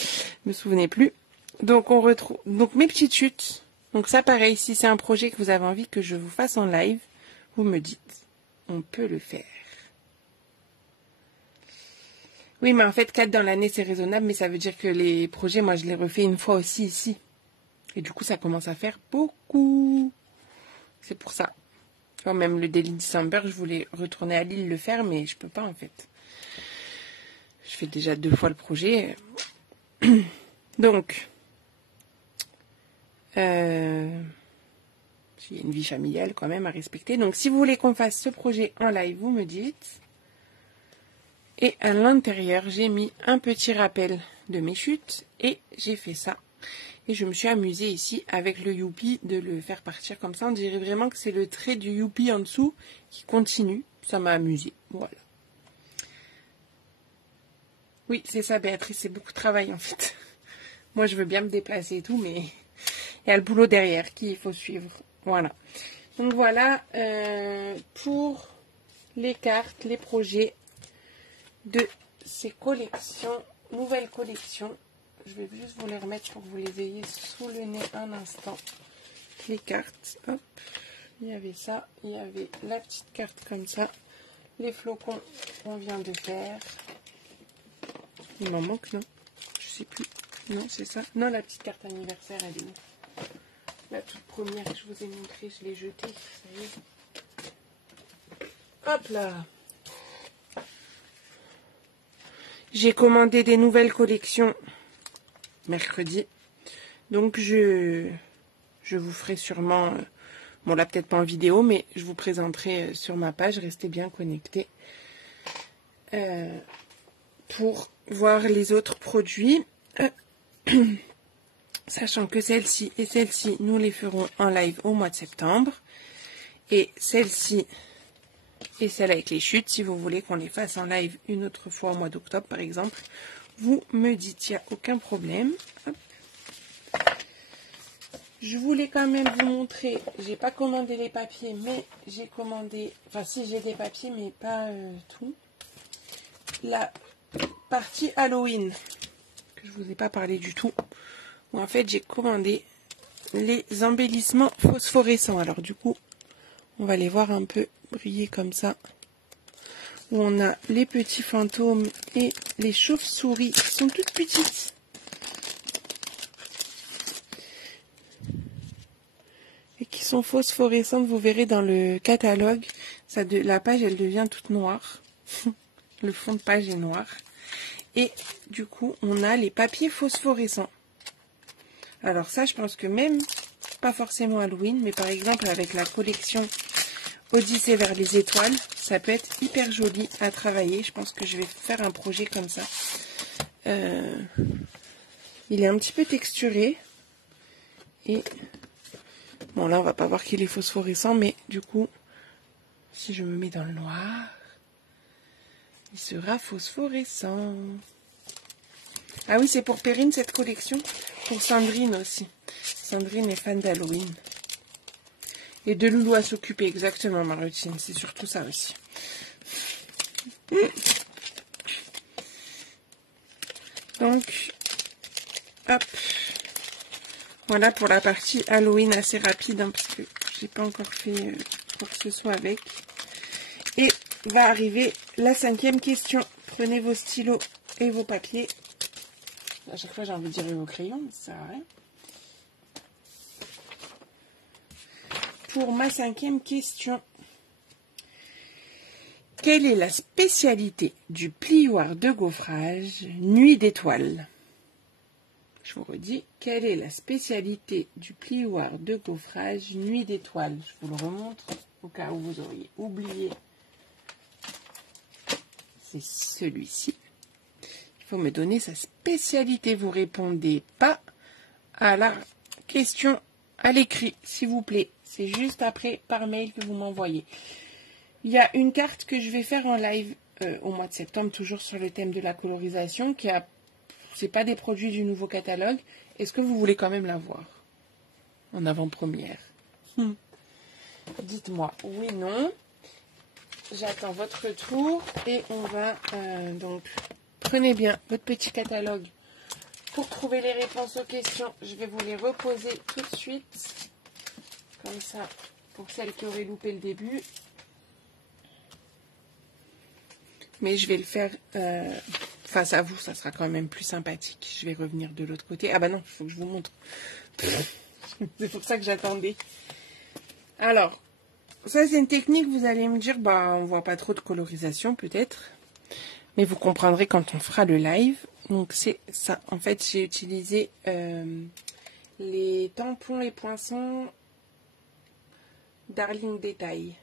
me souvenais plus. Donc, on retrouve donc mes petites chutes. Donc, ça, pareil, si c'est un projet que vous avez envie que je vous fasse en live, vous me dites. On peut le faire. Oui, mais en fait, 4 dans l'année, c'est raisonnable, mais ça veut dire que les projets, moi, je les refais une fois aussi ici. Et du coup, ça commence à faire beaucoup. C'est pour ça. Quand même le Daily December, je voulais retourner à Lille le faire, mais je peux pas en fait. Je fais déjà 2 fois le projet. Donc, il y a une vie familiale quand même à respecter. Donc, si vous voulez qu'on fasse ce projet en live, vous me dites. Et à l'intérieur, j'ai mis un petit rappel de mes chutes et j'ai fait ça. Et je me suis amusée ici avec le youpi de le faire partir comme ça. On dirait vraiment que c'est le trait du youpi en dessous qui continue. Ça m'a amusée. Voilà. Oui, c'est ça, Béatrice. C'est beaucoup de travail en fait. Moi, je veux bien me déplacer et tout, mais il y a le boulot derrière qu'il faut suivre. Voilà. Donc voilà pour les cartes, les projets de ces collections, nouvelles collections. Je vais juste vous les remettre pour que vous les ayez sous le nez un instant. Les cartes, hop, il y avait ça, il y avait la petite carte comme ça, les flocons qu'on vient de faire. Il m'en manque, non? Je sais plus. Non, c'est ça. Non, la petite carte anniversaire, elle est où? La toute première que je vous ai montrée, je l'ai jetée. Ça y est. Hop là! J'ai commandé des nouvelles collections mercredi. Donc, je vous ferai sûrement... bon, là, peut-être pas en vidéo, mais je vous présenterai sur ma page. Restez bien connectés. Pour voir les autres produits. Sachant que celle-ci et celle-ci, nous les ferons en live au mois de septembre. Et celle-ci et celle avec les chutes, si vous voulez qu'on les fasse en live une autre fois au mois d'octobre, par exemple, vous me dites, il n'y a aucun problème. Hop. Je voulais quand même vous montrer, j'ai pas commandé les papiers, mais j'ai commandé, enfin si j'ai des papiers, mais pas tout. La partie Halloween, que je vous ai pas parlé du tout, où en fait j'ai commandé les embellissements phosphorescents. Alors du coup, on va les voir un peu briller comme ça. Où on a les petits fantômes et les chauves-souris qui sont toutes petites. Et qui sont phosphorescentes, vous verrez dans le catalogue. La page, elle devient toute noire. Le fond de page est noir. Et du coup, on a les papiers phosphorescents. Alors ça, je pense que même, pas forcément Halloween, mais par exemple avec la collection Odyssée vers les étoiles, ça peut être hyper joli à travailler. Je pense que je vais faire un projet comme ça. Il est un petit peu texturé. Et bon, là, on va pas voir qu'il est phosphorescent, mais du coup, si je me mets dans le noir, il sera phosphorescent. Ah oui, c'est pour Perrine cette collection. Pour Sandrine aussi. Sandrine est fan d'Halloween. Et de loulou à s'occuper, exactement, ma routine. C'est surtout ça aussi. Donc, hop. Voilà pour la partie Halloween assez rapide, hein, parce que j'ai pas encore fait quoi que ce soit avec. Et va arriver la 5e question. Prenez vos stylos et vos papiers. À chaque fois, j'ai envie de dire vos crayons, mais ça sert à rien. Pour ma 5e question, quelle est la spécialité du plioir de gaufrage Nuit d'étoiles? Je vous redis, quelle est la spécialité du plioir de gaufrage Nuit d'étoiles? Je vous le remontre au cas où vous auriez oublié. C'est celui-ci. Il faut me donner sa spécialité. Vous répondez pas à la question à l'écrit, s'il vous plaît. C'est juste après, par mail, que vous m'envoyez. Il y a une carte que je vais faire en live au mois de septembre, toujours sur le thème de la colorisation, qui a... C'est pas des produits du nouveau catalogue. Est-ce que vous voulez quand même la voir en avant-première? Dites-moi oui, non. J'attends votre retour et on va donc... Prenez bien votre petit catalogue pour trouver les réponses aux questions. Je vais vous les reposer tout de suite. Comme ça, pour celles qui auraient loupé le début. Mais je vais le faire face à vous, ça sera quand même plus sympathique. Je vais revenir de l'autre côté. Ah bah non, il faut que je vous montre. C'est pour ça que j'attendais. Alors, ça c'est une technique, vous allez me dire, bah on voit pas trop de colorisation peut-être. Mais vous comprendrez quand on fera le live. Donc c'est ça. En fait, j'ai utilisé les tampons et poinçons Darling Détail.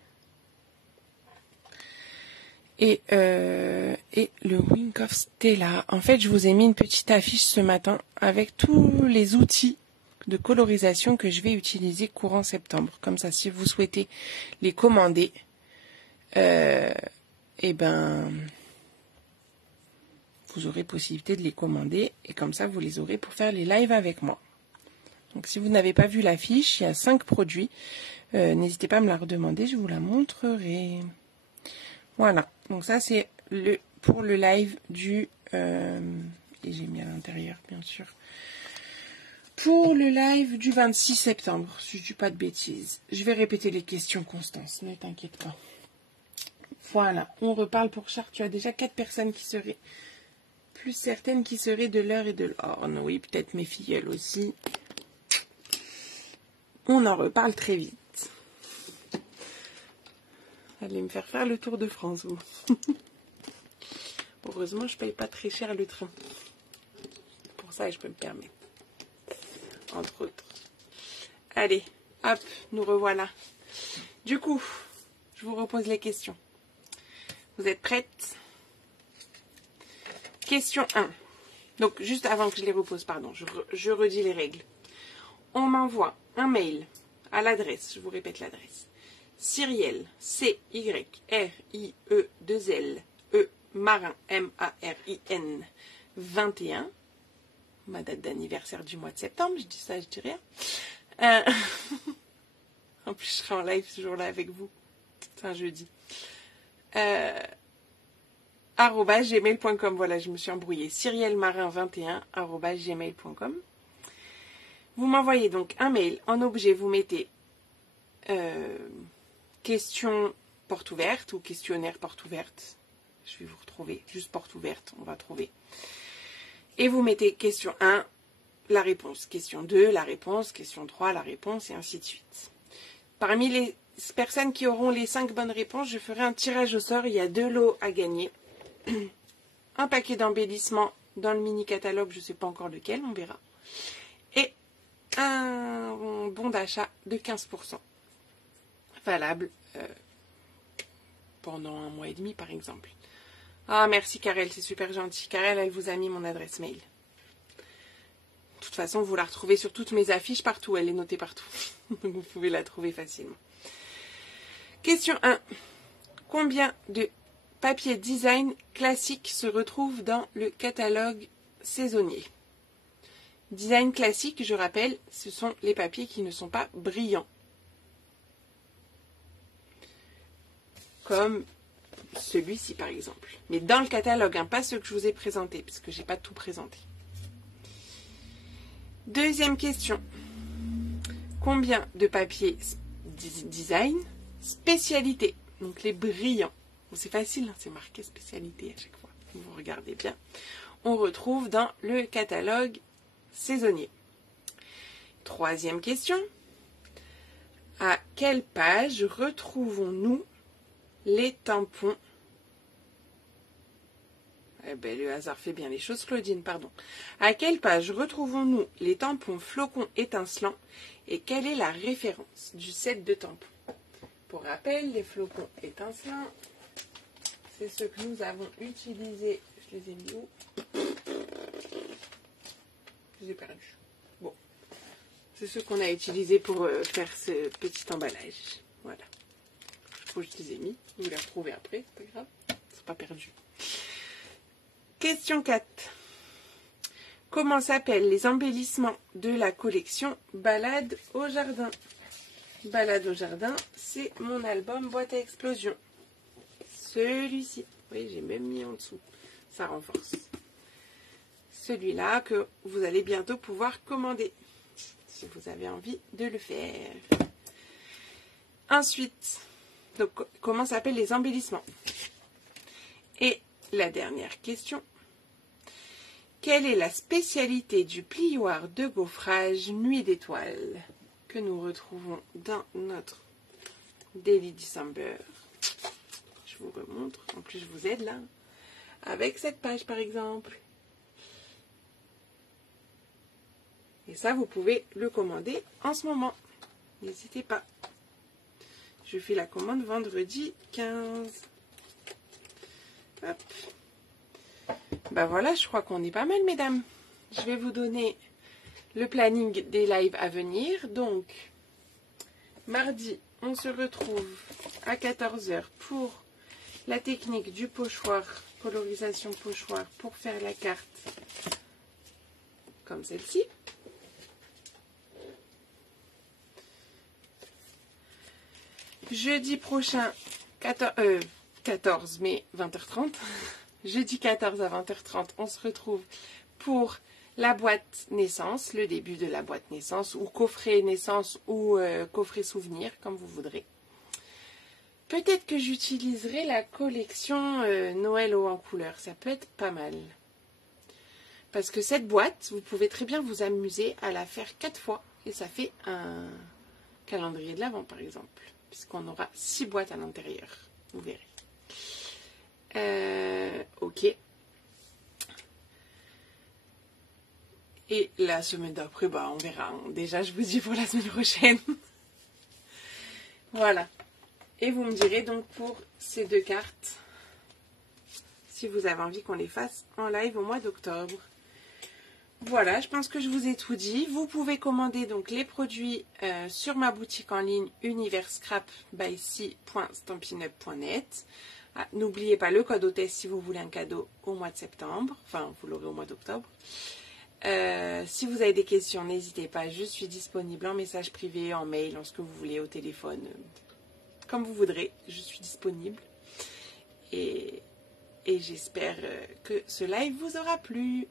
Et le Wink of Stella. En fait, je vous ai mis une petite affiche ce matin avec tous les outils de colorisation que je vais utiliser courant septembre. Comme ça, si vous souhaitez les commander, eh ben, vous aurez possibilité de les commander. Et comme ça, vous les aurez pour faire les lives avec moi. Donc, si vous n'avez pas vu l'affiche, il y a 5 produits. N'hésitez pas à me la redemander, je vous la montrerai. Voilà, donc ça c'est pour le live du... et j'ai mis à l'intérieur, bien sûr. Pour le live du 26 septembre, si je ne dis pas de bêtises. Je vais répéter les questions, Constance, ne t'inquiète pas. Voilà, on reparle pour Charles. Tu as déjà 4 personnes qui seraient plus certaines qui seraient de l'heure et de l'or. Oh, oui, peut-être mes filleuls aussi. On en reparle très vite. Allez me faire le tour de France, vous. Heureusement, je paye pas très cher le train. Pour ça, je peux me permettre. Entre autres. Allez, hop, nous revoilà. Du coup, je vous repose les questions. Vous êtes prêtes? Question 1. Donc, juste avant que je les repose, pardon, je redis les règles. On m'envoie un mail à l'adresse, je vous répète l'adresse. Cyrielle, C-Y-R-I-E-2-L-E, Marin, M-A-R-I-N, 21. Ma date d'anniversaire du mois de septembre, je dis ça, je dis rien. En plus, je serai en live ce jour-là avec vous. C'est un jeudi. @gmail.com, voilà, je me suis embrouillée. cyriellemarin21 @gmail.com. Vous m'envoyez donc un mail. En objet, vous mettez question porte ouverte ou questionnaire porte ouverte. Je vais vous retrouver. Juste porte ouverte, on va trouver. Et vous mettez question 1, la réponse. Question 2, la réponse. Question 3, la réponse, et ainsi de suite. Parmi les personnes qui auront les 5 bonnes réponses, je ferai un tirage au sort. Il y a 2 lots à gagner. Un paquet d'embellissements dans le mini-catalogue, je ne sais pas encore lequel, on verra. Et un bon d'achat de 15%. Valable pendant un mois et demi, par exemple. Ah, merci Karel, c'est super gentil. Karel, elle vous a mis mon adresse mail. De toute façon, vous la retrouvez sur toutes mes affiches partout. Elle est notée partout. Donc, vous pouvez la trouver facilement. Question 1. Combien de papiers design classiques se retrouvent dans le catalogue saisonnier? Design classique, je rappelle, ce sont les papiers qui ne sont pas brillants. Comme celui-ci par exemple. Mais dans le catalogue, hein, pas ceux que je vous ai présentés, puisque je n'ai pas tout présenté. Deuxième question. Combien de papiers design spécialité? Donc les brillants. Bon, c'est facile, hein, c'est marqué spécialité à chaque fois. Vous regardez bien. On retrouve dans le catalogue saisonnier. Troisième question. À quelle page retrouvons-nous les tampons? Eh ben, le hasard fait bien les choses, Claudine, pardon. À quelle page retrouvons-nous les tampons flocons étincelants et quelle est la référence du set de tampons? Pour rappel, les flocons étincelants, c'est ceux que nous avons utilisés. Je les ai mis où? Je les ai perdus. Bon. C'est ceux qu'on a utilisés pour faire ce petit emballage. Voilà. Je trouve que je les ai mis. Vous les retrouvez après, c'est pas grave. C'est pas perdu. Question 4. Comment s'appellent les embellissements de la collection Balade au jardin? Balade au jardin, c'est mon album Boîte à explosion. Celui-ci. Oui, j'ai même mis en dessous. Ça renforce. Celui-là que vous allez bientôt pouvoir commander. Si vous avez envie de le faire. Ensuite, donc, comment s'appellent les embellissements? Et la dernière question. Quelle est la spécialité du plioir de gaufrage Nuit d'étoiles que nous retrouvons dans notre Daily December. Je vous remontre. En plus, je vous aide là. Avec cette page, par exemple. Et ça, vous pouvez le commander en ce moment. N'hésitez pas. Je fais la commande vendredi 15. Hop. Ben voilà, je crois qu'on est pas mal, mesdames. Je vais vous donner le planning des lives à venir. Donc, mardi, on se retrouve à 14 h pour la technique du pochoir, colorisation pochoir, pour faire la carte comme celle-ci. Jeudi prochain, 14 mai, 20h30. Jeudi 14 à 20h30, on se retrouve pour la boîte naissance, le début de la boîte naissance, ou coffret naissance, ou coffret souvenir, comme vous voudrez. Peut-être que j'utiliserai la collection Noël haut en couleur, ça peut être pas mal. Parce que cette boîte, vous pouvez très bien vous amuser à la faire 4 fois, et ça fait un calendrier de l'Avent, par exemple, puisqu'on aura 6 boîtes à l'intérieur, vous verrez. Ok. Et la semaine d'après, bah, on verra. Déjà, je vous dis pour la semaine prochaine. Voilà. Et vous me direz donc pour ces 2 cartes, si vous avez envie qu'on les fasse en live au mois d'octobre. Voilà, je pense que je vous ai tout dit. Vous pouvez commander donc les produits sur ma boutique en ligne universcrapbyc.stampinup.net. Ah, n'oubliez pas le code hôtesse si vous voulez un cadeau au mois de septembre. Enfin, vous l'aurez au mois d'octobre. Si vous avez des questions, n'hésitez pas. Je suis disponible en message privé, en mail, en ce que vous voulez, au téléphone. Comme vous voudrez, je suis disponible. Et j'espère que ce live vous aura plu.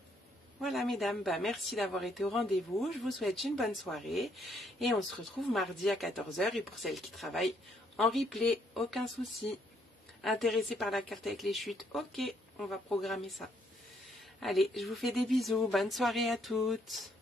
Voilà, mesdames. Bah, merci d'avoir été au rendez-vous. Je vous souhaite une bonne soirée. Et on se retrouve mardi à 14 h. Et pour celles qui travaillent en replay, aucun souci. Intéressé par la carte avec les chutes, ok, on va programmer ça. Allez, je vous fais des bisous, bonne soirée à toutes.